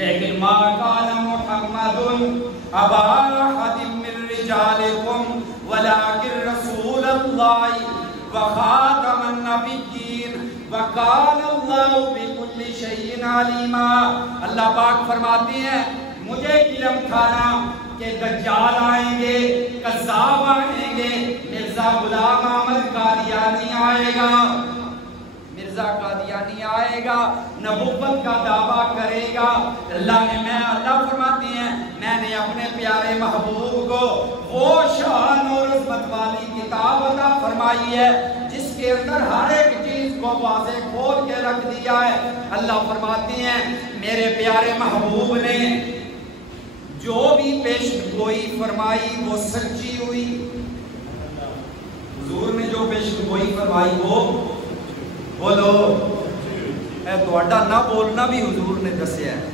لیکن ما کان محمد ابا احد من رجالکم ولکن رسول اللہ وخاتم النبیین وکان اللہ بکل شیء علیما۔ اللہ پاک فرماتے ہیں مجھے علم تھا نا کہ دجال آئیں گے، کذاب آئیں گے، مرزا غلام احمد قادیانی آئے گا، مرزا قادیانی آئے گا، نبوت کا دعویٰ کرے گا۔ اللہ فرماتے ہیں میں نے اپنے پیارے محبوب کو وہ شان اور عظمت والی کتاب عطا فرمائی ہے جس کے اندر ہر ایک چیز کو واضح کھول کے رکھ دیا ہے۔ اللہ فرماتے ہیں میرے پیارے محبوب نے جو بھی پیش گوئی فرمائی وہ سچی ہوئی، حضور نے جو پیش گوئی فرمائی وہ بولو اے تواڈا نہ بولنا بھی حضور نے دسیا ہے۔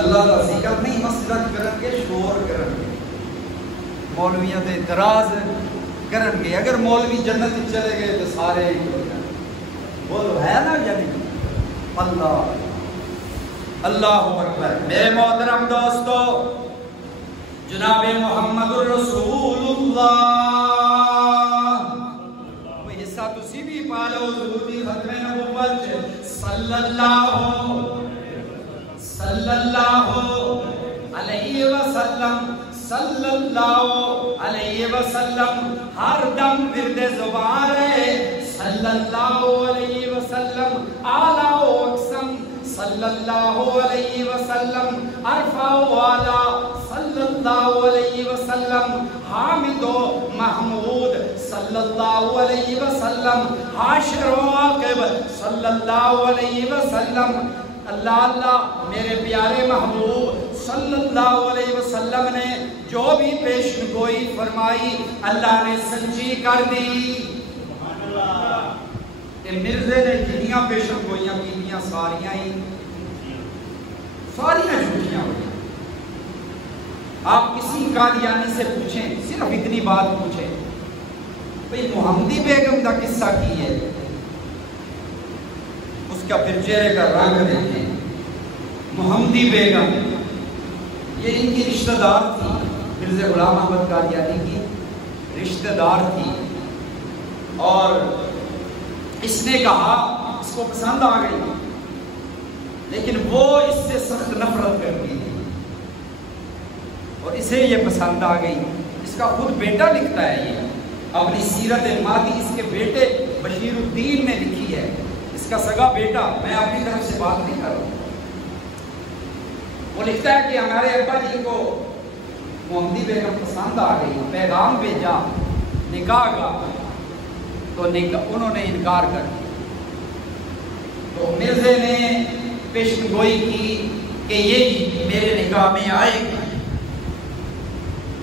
اللہ کا ذکر نہیں مسجد کرن گے، شور کرن گے، مولویاں تے اعتراض کرن گے، اگر مولوی جنت چلے گئے تو سارے بولو ہے نا یا نہیں؟ اللہ اللہ اکبر۔ میرے محترم دوستو جناب محمد الرسول اللہ کوئی حصہ تسی بھی پالو حضور دی ختم نبوت صلی اللہ علیہ وسلم، صلی اللہ علیہ وسلم، ہر دم ورد زبان ہے صلی اللہ علیہ وسلم، اعلیٰ و اقسم صلی اللہ علیہ وسلم، عرفہ و اعلیٰ صلی اللہ علیہ وسلم، حامد و محمود صلی اللہ علیہ وسلم، حاشر و عاقب صلی اللہ علیہ وسلم۔ اللہ اللہ میرے پیارے محبوب صلی اللہ علیہ وسلم نے جو بھی پیش گوئی فرمائی اللہ نے سچی کر دی۔ کہ مرزے نے جنیاں پیش گوئیاں کیتیاں ساریاں جھوٹیاں ہوئی۔ آپ کسی قادیانی سے پوچھیں، صرف اتنی بات پوچھیں بھئی محمدی بیگم دا قصہ کی ہے، اس کا پھر چہرے کا رنگ دیکھیں۔ محمدی بیگم یہ ان کی رشتہ دار تھی، مرزا غلام احمد قادیانی کی رشتہ دار تھی، اور اس نے کہا اس کو پسند آ گئی، لیکن وہ اس سے سخت نفرت کرتی تھی اور اسے یہ پسند آ گئی۔ اس کا خود بیٹا لکھتا ہے، یہ اپنی سیرت ماضی اس کے بیٹے بشیر الدین نے لکھی ہے، اس کا سگا بیٹا، میں اپنی طرف سے بات نہیں کر رہا ہوں۔ وہ لکھتا ہے کہ ہمارے ابا جی کو محمدی بیگم پسند آ گئی، پیغام بھیجا نکاح کا، تو انہوں نے انکار کر دیا۔ تو تو مرزے نے پیشن گوئی کی کہ یہ میرے نکاح میں آئے گی،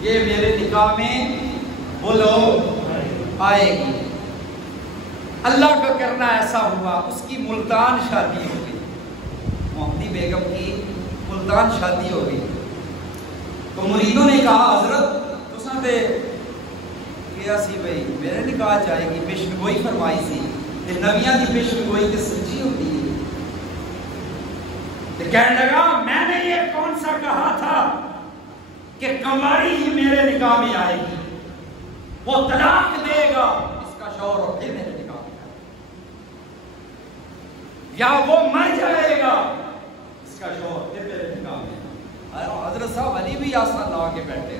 یہ میرے نکاح میں بولو آئے گی۔ اللہ کا کرنا ایسا ہوا، اس کی ملتان شادی ہو گئی، مفتی بیگم کی ملتان شادی ہو گئی۔ تو مریدوں نے کہا حضرت تساں تے کیا سی بھئی میرے نکاح جائے گی، پیشن گوئی فرمائی سی تے نبیاں دی پیشن گوئی تے سچی ہوتی ہے۔ تے کہنے لگا میں نے یہ کون سا کہا تھا کہ کنواری ہی میرے نکاح میں آئے گی، وہ طلاق دے گا اس کا شوہر اور پھر میرے نکاح میں آئے گا، یا وہ مر جائے گا اس کا شوہر پھر میرے نکاح میں آئے گا۔ حضرت صاحب علی بھی آسان لگا کے بیٹھے،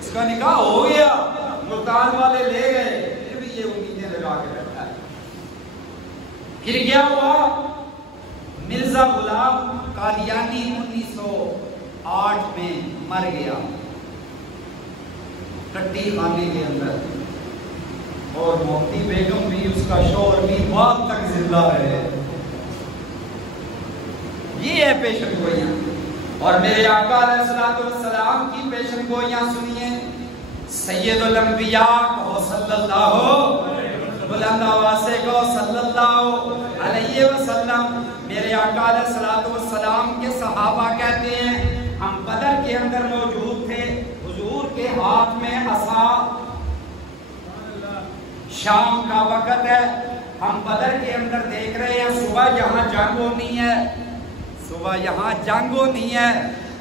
اس کا نکاح ہو گیا، ملتان والے لے گئے، پھر بھی یہ امیدیں لگا کے بیٹھا ہے۔ پھر کیا ہوا؟ مرزا غلام قادیانی 1908 میں مر گیا کٹی خانے کے اندر، اور مفتی بیگم بھی اس کا شوہر بھی بعد تک زندہ رہے۔ یہ ہے پیشن گوئیاں، اور میرے آقا علیہ السلام کی پیشن گوئیاں سنیے۔ سید الانبیاء کو صلی اللہ بلند آواز سے کو صلی اللہ علیہ وسلم، میرے آقا علیہ السلام کے صحابہ کہتے ہیں ہم بدر کے اندر موجود تھے، حضور کے ہاتھ میں عصا، شام کا وقت ہے، ہم بدر کے اندر دیکھ رہے ہیں صبح یہاں جنگ ہونی ہے، صبح یہاں جنگ ہونی ہے۔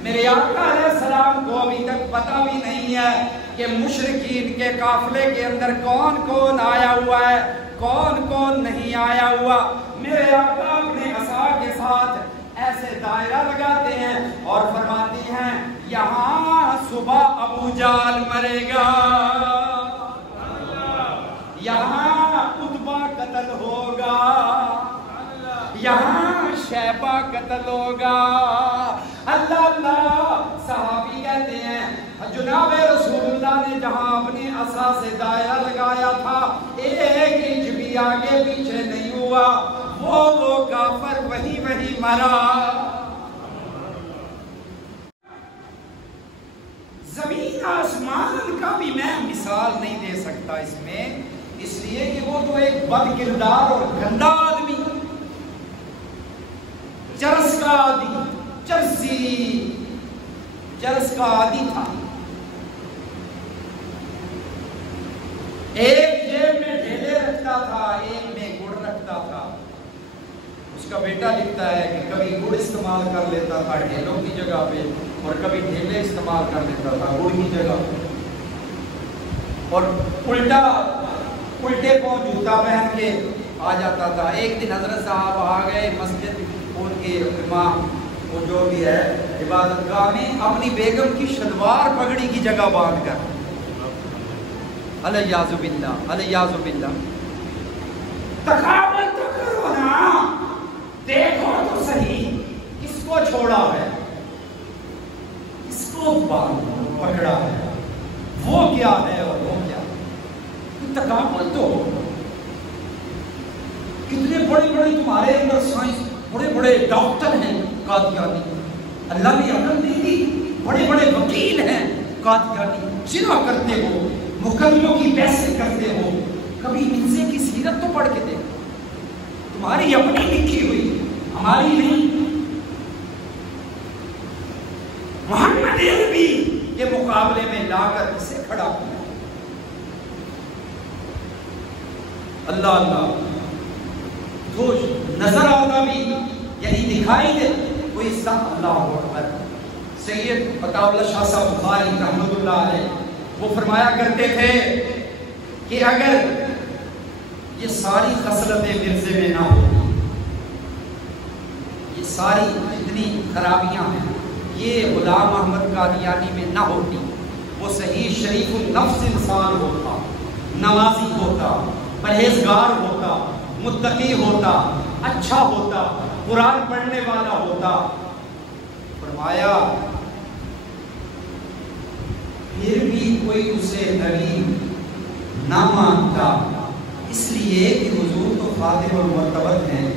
میرے آقا علیہ السلام کو ابھی تک پتہ بھی نہیں ہے کہ مشرکین کے قافلے کے اندر کون کون آیا ہوا ہے، کون کون نہیں آیا ہوا۔ میرے آقا اپنے عصا کے ساتھ ایسے دائرہ لگاتے ہیں اور فرماتے ہیں یہاں صبح ابو جال مرے گا، یہاں عتبہ قتل ہوگا، یہاں شیبہ قتل ہوگا۔ اللہ اللہ، صحابی کہتے ہیں جناب رسول اللہ نے جہاں اپنے عصا سے دائرہ لگایا تھا ایک انچ بھی آگے پیچھے نہیں ہوا، وہ کافر وہی مرا۔ زمین آسمان کا بھی میں مثال نہیں دے سکتا اس میں، اس لیے کہ وہ تو ایک بد کردار اور گندا آدمی، چرس کا عادی، چرس کا عادی تھا۔ ایک جیب میں ڈھیلے رکھتا تھا، ایک میں گڑ رکھتا تھا۔ اس کا بیٹا لکھتا ہے کہ کبھی گڑ استعمال کر لیتا تھا ڈھیلوں کی جگہ پہ، اور کبھی ڈھیلے استعمال کر لیتا تھا گڑ کی جگہ پہ، اور الٹے پاؤں جوتا پہن کے آ جاتا تھا۔ ایک دن حضرت صاحب آ گئے مسجد، ان کے امام وہ جو بھی ہے عبادت گاہ میں، اپنی بیگم کی شلوار پگڑی کی جگہ باندھ کر، الیاذ باللہ الیاذ باللہ، تقابل تو کرو نا، دیکھو تو صحیح کس کو چھوڑا ہے، کس کو پکڑا ہے، وہ کیا ہے اور وہ کیا ہے، تقابل تو ہو۔ کتنے بڑے بڑے تمہارے اندر سائنس، بڑے بڑے ڈاکٹر ہیں قادیانی، اللہ نے عقل دی تھی، بڑے بڑے وکیل ہیں قادیانی، زنا کرتے ہو، مقدموں کی بحثیں کرتے ہو، کبھی مرزے کی سیرت تو پڑھ کے دیکھو، تمہاری اپنی لکھی ہوئی، ہماری نہیں۔ محمد عربی کے مقابلے میں لا کر اسے کھڑا کیا، اللہ اللہ، تو نظر آتا بھی یعنی دکھائی دے کوئی سب اللہ اکبر۔ سید عطا اللہ شاہ صاحب بخاری رحمۃ اللہ علیہ وہ فرمایا کرتے تھے کہ اگر یہ ساری خصلتیں مرزے میں نہ ہوتی، یہ ساری اتنی خرابیاں ہیں، یہ غلام احمد قادیانی میں نہ ہوتی، وہ صحیح شریف النفس انسان ہوتا، نمازی ہوتا، پرہیزگار ہوتا، متقی ہوتا، اچھا ہوتا، قرآن پڑھنے والا ہوتا۔ فرمایا پھر بھی کوئی اسے نبی نہ مانتا، اس لیے کہ حضور تو خاتم المعتبر ہیں،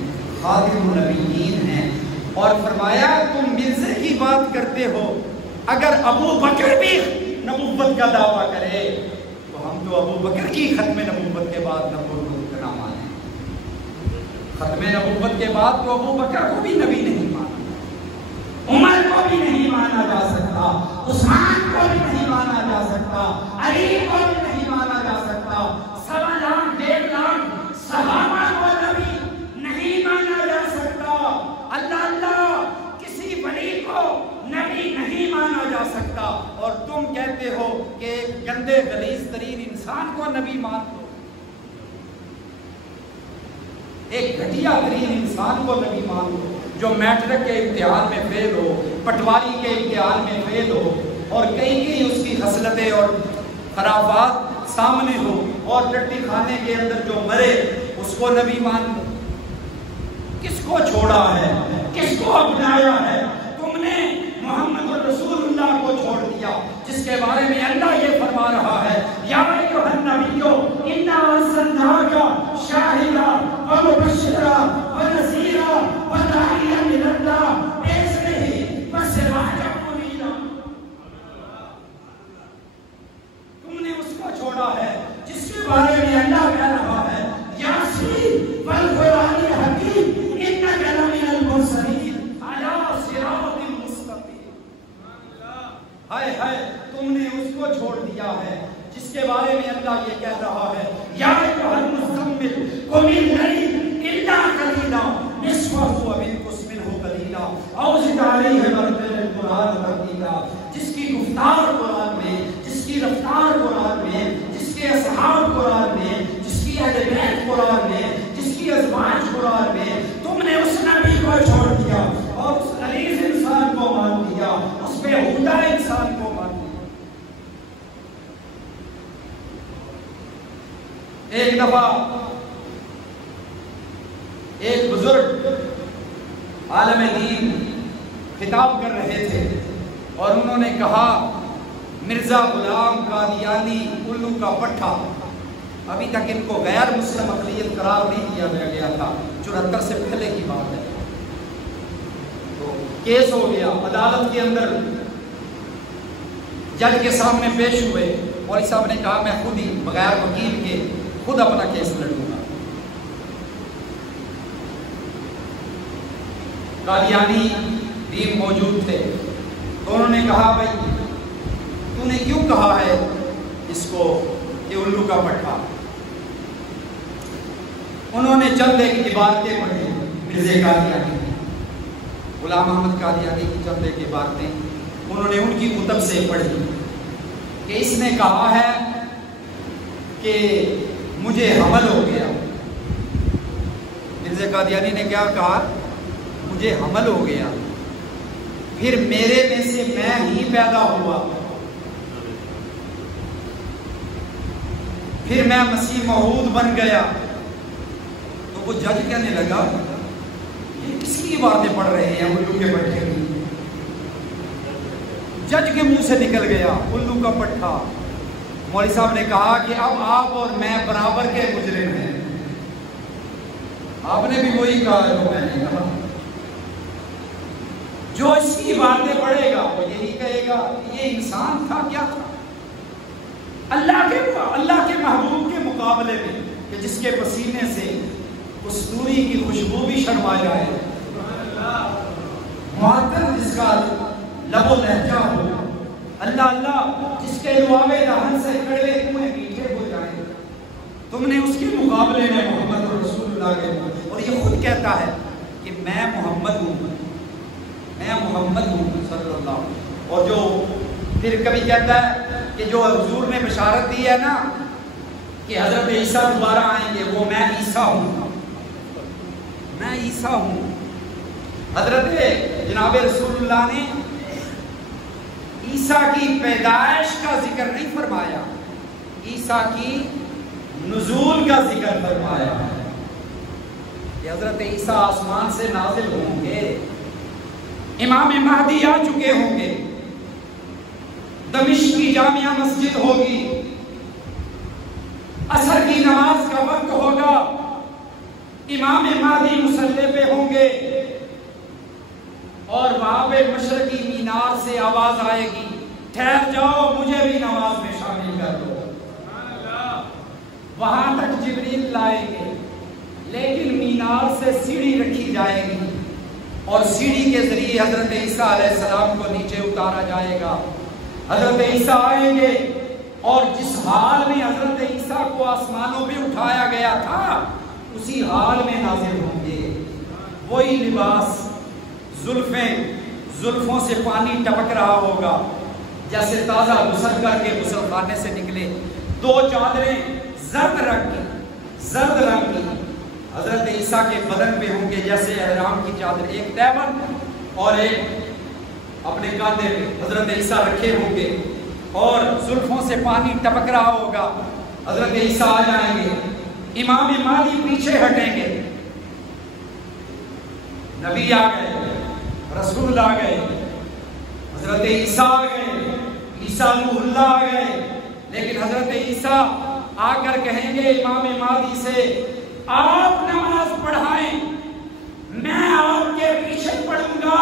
خاتم النبیین ہیں، اور فرمایا تم مرزے کی بات کرتے ہو، اگر ابو بکر بھی نبوت کا دعویٰ کرے تو ہم تو ابو بکر کی ختم نبوت کے بعد نبوت کا نام مانیں۔ ختم نبوت کے بعد تو ابو بکر کو بھی نبی نہیں مانا، عمر کو بھی نہیں مانا جا سکتا، عثمان کو بھی نہیں مانا جا سکتا، علی کو بھی نہیں مانا جا سکتا، 1.25 لاکھ 1.5 لاکھ صحابہ کو نبی نہیں مانا جا سکتا، اللہ کسی ولی کو نبی نہیں مانا جا سکتا، اور تم کہتے ہو کہ ایک گندے غلیظ ترین انسان کو نبی مان دو، ایک گھٹیا ترین انسان کو نبی مان دو، جو میٹرک کے امتحان میں فیل ہو، پٹواری کے امتحان میں فیل ہو، اور کئی اس کی خصلتیں اور خرافات سامنے ہو، اور ٹٹی خانے کے اندر جو مرے اس کو نبی مان دو۔ کس کو چھوڑا ہے، کس کو اپنایا ہے؟ تم نے محمد رسول اللہ کو چھوڑ دیا، جس کے بارے میں اللہ یہ فرما رہا ہے، یا ایھا النبی انا ارسلناک شاہدا ومبشرا ونذیرا وداعیا الی اللہ باذنہ وسراجا منیرا۔ تم نے اس کو چھوڑا ہے جس کے بارے میں اللہ کہہ رہا ہے، یاسین والقرآن الحکیم انک لمن المرسلین علی صراط مستقیم۔ ہائے ہائے، تم نے اس کو چھوڑ دیا ہے جس کے بارے میں اللہ یہ کہہ رہا ہے، یا ایھا المزمل قم اللیل الا قلیلا نصفہ او انقص منہ قلیلا او زد علیہ ورتل القرآن ترتیلا۔ جس کی گفتار قرآن میں، جس کی رفتار قرآن میں، جس کے اصحاب قرآن میں، جس کی اہل بیت قرآن میں، جس کی ازواج قرآن میں، تم نے اس نبی کو چھوڑ دیا اور اس غلیظ انسان کو مان دیا، اس بےہودہ انسان کو مان دیا۔ ایک دفعہ ایک بزرگ عالم دین خطاب کر رہے تھے، اور انہوں نے کہا مرزا غلام قادیانی الو کا پٹھا، ابھی تک ان کو غیر مسلم اقلیت قرار نہیں دیا گیا تھا، 74 سے پہلے کی بات ہے۔ تو کیس ہو گیا عدالت کے اندر، جج کے سامنے پیش ہوئے، مولوی صاحب نے کہا میں خود ہی بغیر وکیل کے خود اپنا کیس لڑوں گا۔ قادیانی بھی موجود تھے، تو انہوں نے کہا بھائی تو نے کیوں کہا ہے اس کو کہ الو کا پٹھا؟ انہوں نے چند ایک عبارتیں پڑھی، مرزا قادیانی غلام احمد قادیانی کی چند ایک عبارتیں انہوں نے ان کی کتب سے پڑھی کہ اس نے کہا ہے کہ مجھے حمل ہو گیا۔ مرزا قادیانی نے کیا کہا؟ مجھے حمل ہو گیا، پھر میرے میں سے میں ہی پیدا ہوا، پھر میں مسیح موعود بن گیا۔ تو وہ جج کہنے لگا یہ کس کی باتیں پڑھ رہے ہیں الو کے پٹھے کی؟ جج کے منہ سے نکل گیا الو کا پٹھا۔ مولوی صاحب نے کہا کہ اب آپ اور میں برابر کے مجرم ہیں۔ آپ نے بھی وہی کہا جو میں نے کہا، جو اس کی باتیں پڑھے گا وہ یہی کہے گا یہ انسان تھا، کیا تھا؟ اللہ کے محبوب کے مقابلے میں کہ جس کے پسینے سے کستوری کی خوشبو بھی شرما جائے، معطر جس کا لب و لہجہ ہو، اللہ جس کے لعابِ دہن سے کڑوے کنویں میٹھے ہو جائیں، تم نے اس کے مقابلے میں محمد رسول اللہ کے، اور یہ خود کہتا ہے کہ میں محمد ہوں، میں محمد ہوں صلی اللہ علیہ وسلم۔ اور جو پھر کبھی کہتا ہے کہ جو حضور نے بشارت دی ہے نا کہ حضرت عیسیٰ دوبارہ آئیں گے، وہ میں عیسیٰ ہوں، میں عیسیٰ ہوں۔ حضرت جناب رسول اللہ نے عیسیٰ کی پیدائش کا ذکر نہیں فرمایا، عیسیٰ کی نزول کا ذکر فرمایا کہ حضرت عیسیٰ آسمان سے نازل ہوں گے، امام مہدی آ چکے ہوں گے، دمشق کی جامعہ مسجد ہوگی، عصر کی نماز کا وقت ہوگا، امام مہدی مصلی پہ ہوں گے اور وہاں پہ مشرقی مینار سے آواز آئے گی، ٹھہر جاؤ مجھے بھی نماز میں شامل کر دو۔ وہاں تک جبریل لائیں گے، لیکن مینار سے سیڑھی رکھی جائے گی اور سیڑھی کے ذریعے حضرت عیسیٰ علیہ السلام کو نیچے اتارا جائے گا۔ حضرت عیسیٰ آئیں گے اور جس حال میں حضرت عیسیٰ کو آسمانوں پہ اٹھایا گیا تھا اسی حال میں نازل ہوں گے، وہی لباس، زلفوں سے پانی ٹپک رہا ہوگا جیسے تازہ غسل کر کے غسل خانے سے نکلے، 2 چادریں زرد رنگ کی حضرت عیسیٰ کے بدن پہ ہوں گے جیسے احرام کی چادر، ایک تیمم اور ایک اپنے کاندھے پہ حضرت عیسیٰ رکھے ہوں گے اور زلفوں سے پانی ٹپک رہا ہوگا۔ حضرت عیسیٰ آ جائیں گے، امام مہدی پیچھے ہٹیں گے، نبی آ گئے، رسول آ گئے، حضرت عیسیٰ آ گئے، عیسیٰ روح اللہ آ گئے، لیکن حضرت عیسیٰ آ کر کہیں گے امام مہدی سے آپ نماز پڑھائیں، میں آپ کے پیچھے پڑھوں گا،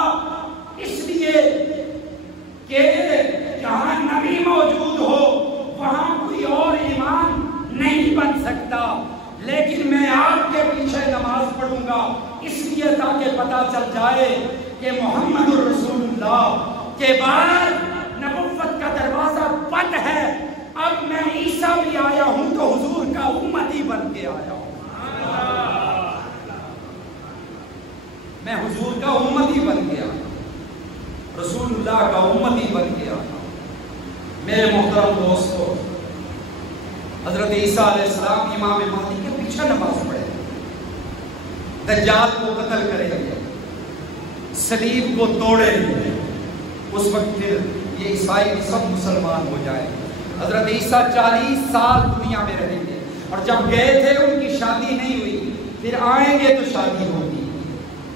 اس لیے کہ جہاں نبی موجود ہو وہاں کوئی اور امام نہیں بن سکتا، لیکن میں آپ کے پیچھے نماز پڑھوں گا اس لیے تاکہ پتہ چل جائے کہ محمد رسول اللہ کے بعد نبوت کا دروازہ بند ہے، اب میں عیسیٰ بھی آیا ہوں تو حضور کا امتی بن کے آیا ہوں، میں حضور کا امتی بن گیا، رسول اللہ کا امتی بن گیا۔ میرے محترم دوستو، حضرت عیسیٰ علیہ السلام امام مہدی کے پیچھے نماز پڑھے، دجال کو قتل کریں گے، صلیب کو توڑیں گے، اس وقت پھر یہ عیسائی سب مسلمان ہو جائیں گے۔ حضرت عیسیٰ 40 سال دنیا میں رہیں گے اور جب گئے تھے ان کی شادی نہیں ہوئی، پھر آئیں گے تو شادی ہوگی،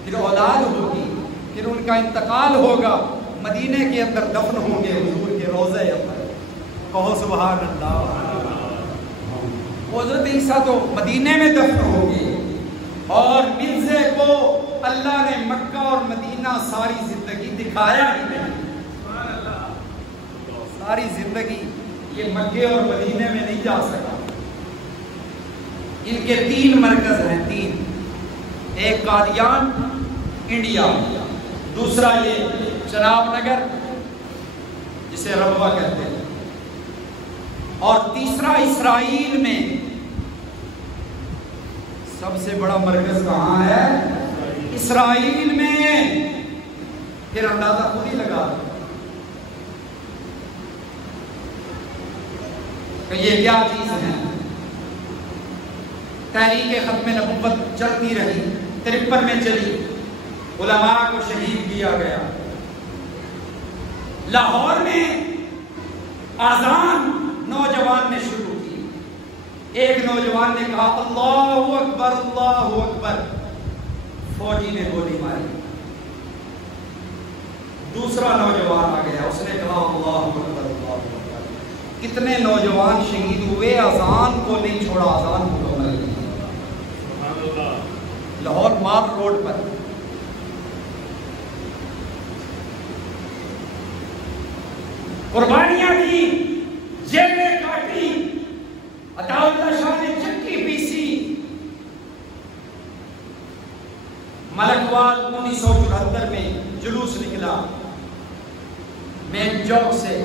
پھر اولاد ہوگی، پھر ان کا انتقال ہوگا، مدینے کے اندر دفن ہوں گے حضور کے روضے اندر، کہو سبحان اللہ۔ حضرت عیسیٰ تو مدینے میں دفن ہوں گے اور مرزے کو اللہ نے مکہ اور مدینہ ساری زندگی دکھایا ہی نہیں، ساری زندگی یہ مکے اور مدینے میں نہیں جا سکا۔ ان کے 3 مرکز ہیں، 3، ایک قادیان انڈیا، دوسرا یہ چناب نگر جسے ربوہ کہتے ہیں، اور تیسرا اسرائیل میں۔ سب سے بڑا مرکز کہاں ہے؟ اسرائیل میں۔ پھر اندازہ خود ہی لگا کہ یہ کیا چیز ہے۔ تحریک ختم نبوت چلتی رہی، 53 میں چلی، علماء کو شہید کیا گیا۔ لاہور میں اذان نوجوان نے شروع کی، ایک نوجوان نے کہا اللہ اکبر اللہ اکبر، فوجی نے گولی ماری۔ دوسرا نوجوان آ گیا، اس نے کہا اللہ اکبر اللہ اکبر۔ کتنے نوجوان شہید ہوئے، اذان کو نہیں چھوڑا، اذان مکمل کی۔ لاہور مال روڈ پر قربانیاں دی، جیبیں کاٹی، عطا اللہ شاہ نے چکی پیسی۔ ملکوال 1974 میں جلوس نکلا مین چوک سے،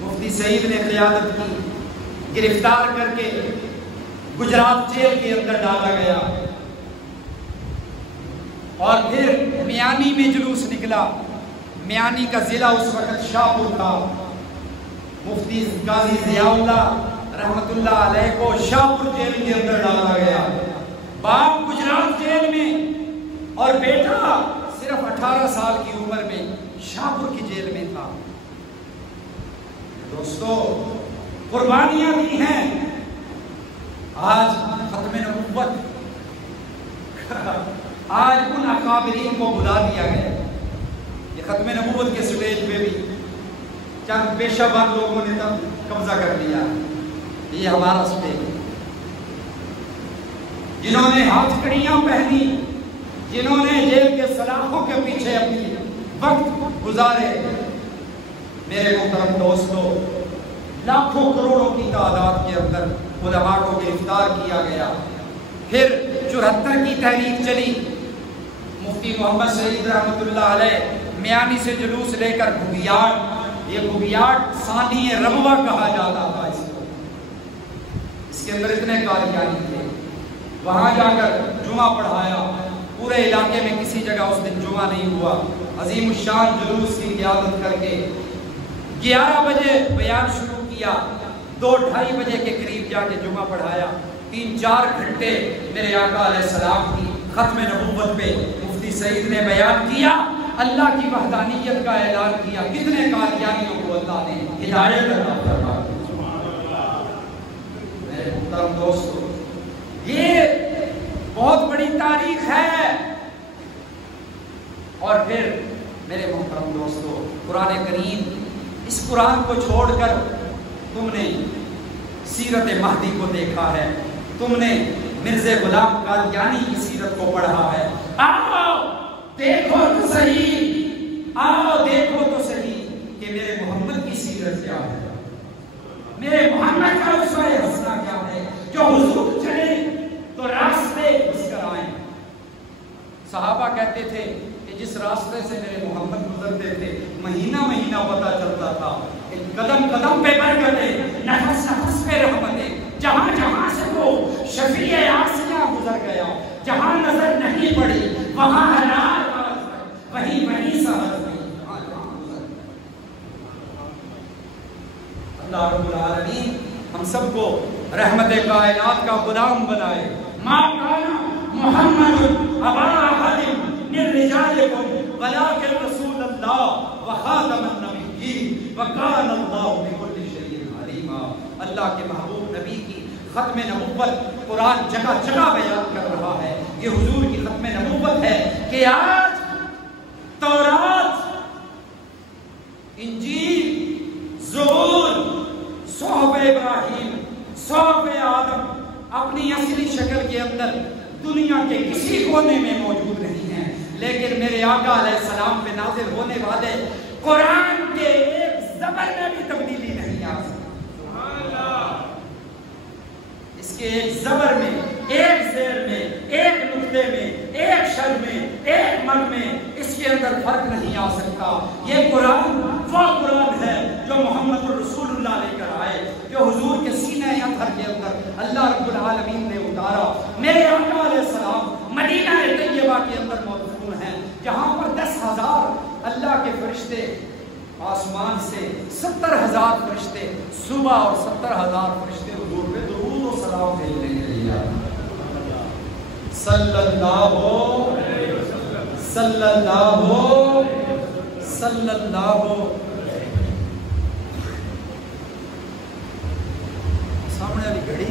مفتی سعید نے قیادت کی، گرفتار کر کے گجرات جیل کے اندر ڈالا گیا، اور پھر میانی میں جلوس نکلا۔ میانی کا ضلع اس وقت شاہپور تھا، مفتی قاضی ضیاء اللہ رحمت اللہ علیہ کو شاہپور جیل کے اندر ڈالا گیا، باپ گجرات جیل میں اور بیٹا صرف 18 سال کی عمر میں شاہپور کی جیل میں تھا۔ دوستو قربانیاں دی ہیں، آج ختم نبوت، آج ان اکابرین کو بلا دیا گیا۔ یہ ختم نبوت کے سٹیج پہ بھی چند پیشہ ور لوگوں نے تب قبضہ کر لیا، یہ ہمارا سٹیج ہے. جنہوں نے ہاتھ کڑیاں پہنی، جنہوں نے جیل کے سلاخوں کے پیچھے اپنی وقت گزارے، میرے محترم دوستو، لاکھوں کروڑوں کی تعداد کے اندر علماء کو گرفتار کیا گیا. پھر 74 کی تحریک چلی. مفتی محمد سعید رحمۃ اللہ علیہ میانی سے جلوس لے کر بھگیاٹ، یہ بھگیاٹ ثانی ربوہ کہا جاتا تھا اس کے اندر اتنے قادیانی تھے. وہاں جا کر جمعہ پڑھایا. پورے علاقے میں کسی جگہ اس دن جمعہ نہیں ہوا. عظیم الشان جلوس کی قیادت کر کے 11 بجے بیان شروع کیا. 2-2:30 بجے کے قریب جا کے جمعہ پڑھایا. 3-4 گھنٹے میرے آقا علیہ السلام کی ختم نبوت پہ مفتی سعید نے بیان کیا. اللہ کی وحدانیت کا اعلان کیا. کتنے قادیانیوں کو اللہ نے ہدایت عطا فرمائی. میرے محترم دوستو، یہ بہت بڑی تاریخ ہے. اور پھر میرے محترم دوستو، قرآن کریم، اس قرآن کو چھوڑ کر تم نے سیرت مہدی کو دیکھا ہے، تم نے مرزا غلام قادیانی کی سیرت کو پڑھا ہے. آؤ دیکھو تو صحیح، آؤ دیکھو تو صحیح کہ میرے محمد کی سیرت کیا ہے، میرے محمد کا اسوہ حسنہ کیا ہے. جو حضور چلے تو راستے گھس کر آئیں. صحابہ کہتے تھے کہ جس راستے سے میرے محمد گزرتے تھے مہینہ مہینہ پتہ چلتا تھا. قدم قدم پہ برکتیں، نفس نفس پہ رحمتیں. جہاں جہاں سے وہ شفیع آسیہ گزر گیا، جہاں نظر نہیں پڑی وہاں حلال وہیں وہیں سہر ہوئی. اللہ رب العالمین ہم سب کو رحمت کائنات کا غلام بنائے. ما کان محمد ابا احد من رجالکم ولکن رسول اللہ وخاتم النبیین وکان اللہ بکل شیء علیما. اللہ کے محبوب نبی کی ختم نبوت قرآن جگہ جگہ بیان کر رہا ہے. یہ حضور کی ختم نبوت ہے کہ آج تورات، انجیل، زبور، صحف ابراہیم، صحف آدم اپنی اصلی شکل کے اندر دنیا کے کسی کونے میں موجود نہیں ہیں، لیکن میرے آقا علیہ السلام پہ نازل ہونے والے قرآن کے ایک زبر میں بھی تبدیلی نہیں آ سکتی. اس کے ایک زبر میں، ایک زیر میں، ایک نقطے میں، ایک شر میں، ایک من میں اس کے اندر فرق نہیں آ سکتا. یہ قرآن وہ قرآن ہے جو محمد رسول اللہ لے کر آئے، جو حضور کے سینہ اطہر کے اندر اللہ رب العالمین نے اتارا. میرے آقا علیہ السلام مدینہ طیبہ کے اندر مدفون ہیں، جہاں پر 10,000 اللہ کے فرشتے آسمان سے 70,000 فرشتے صبح اور 70,000 فرشتے حضور پہ درود و سلام بھیجنے کے لیے. صلی اللہ صلی اللہ صلی اللہ. سامنے والی گھڑی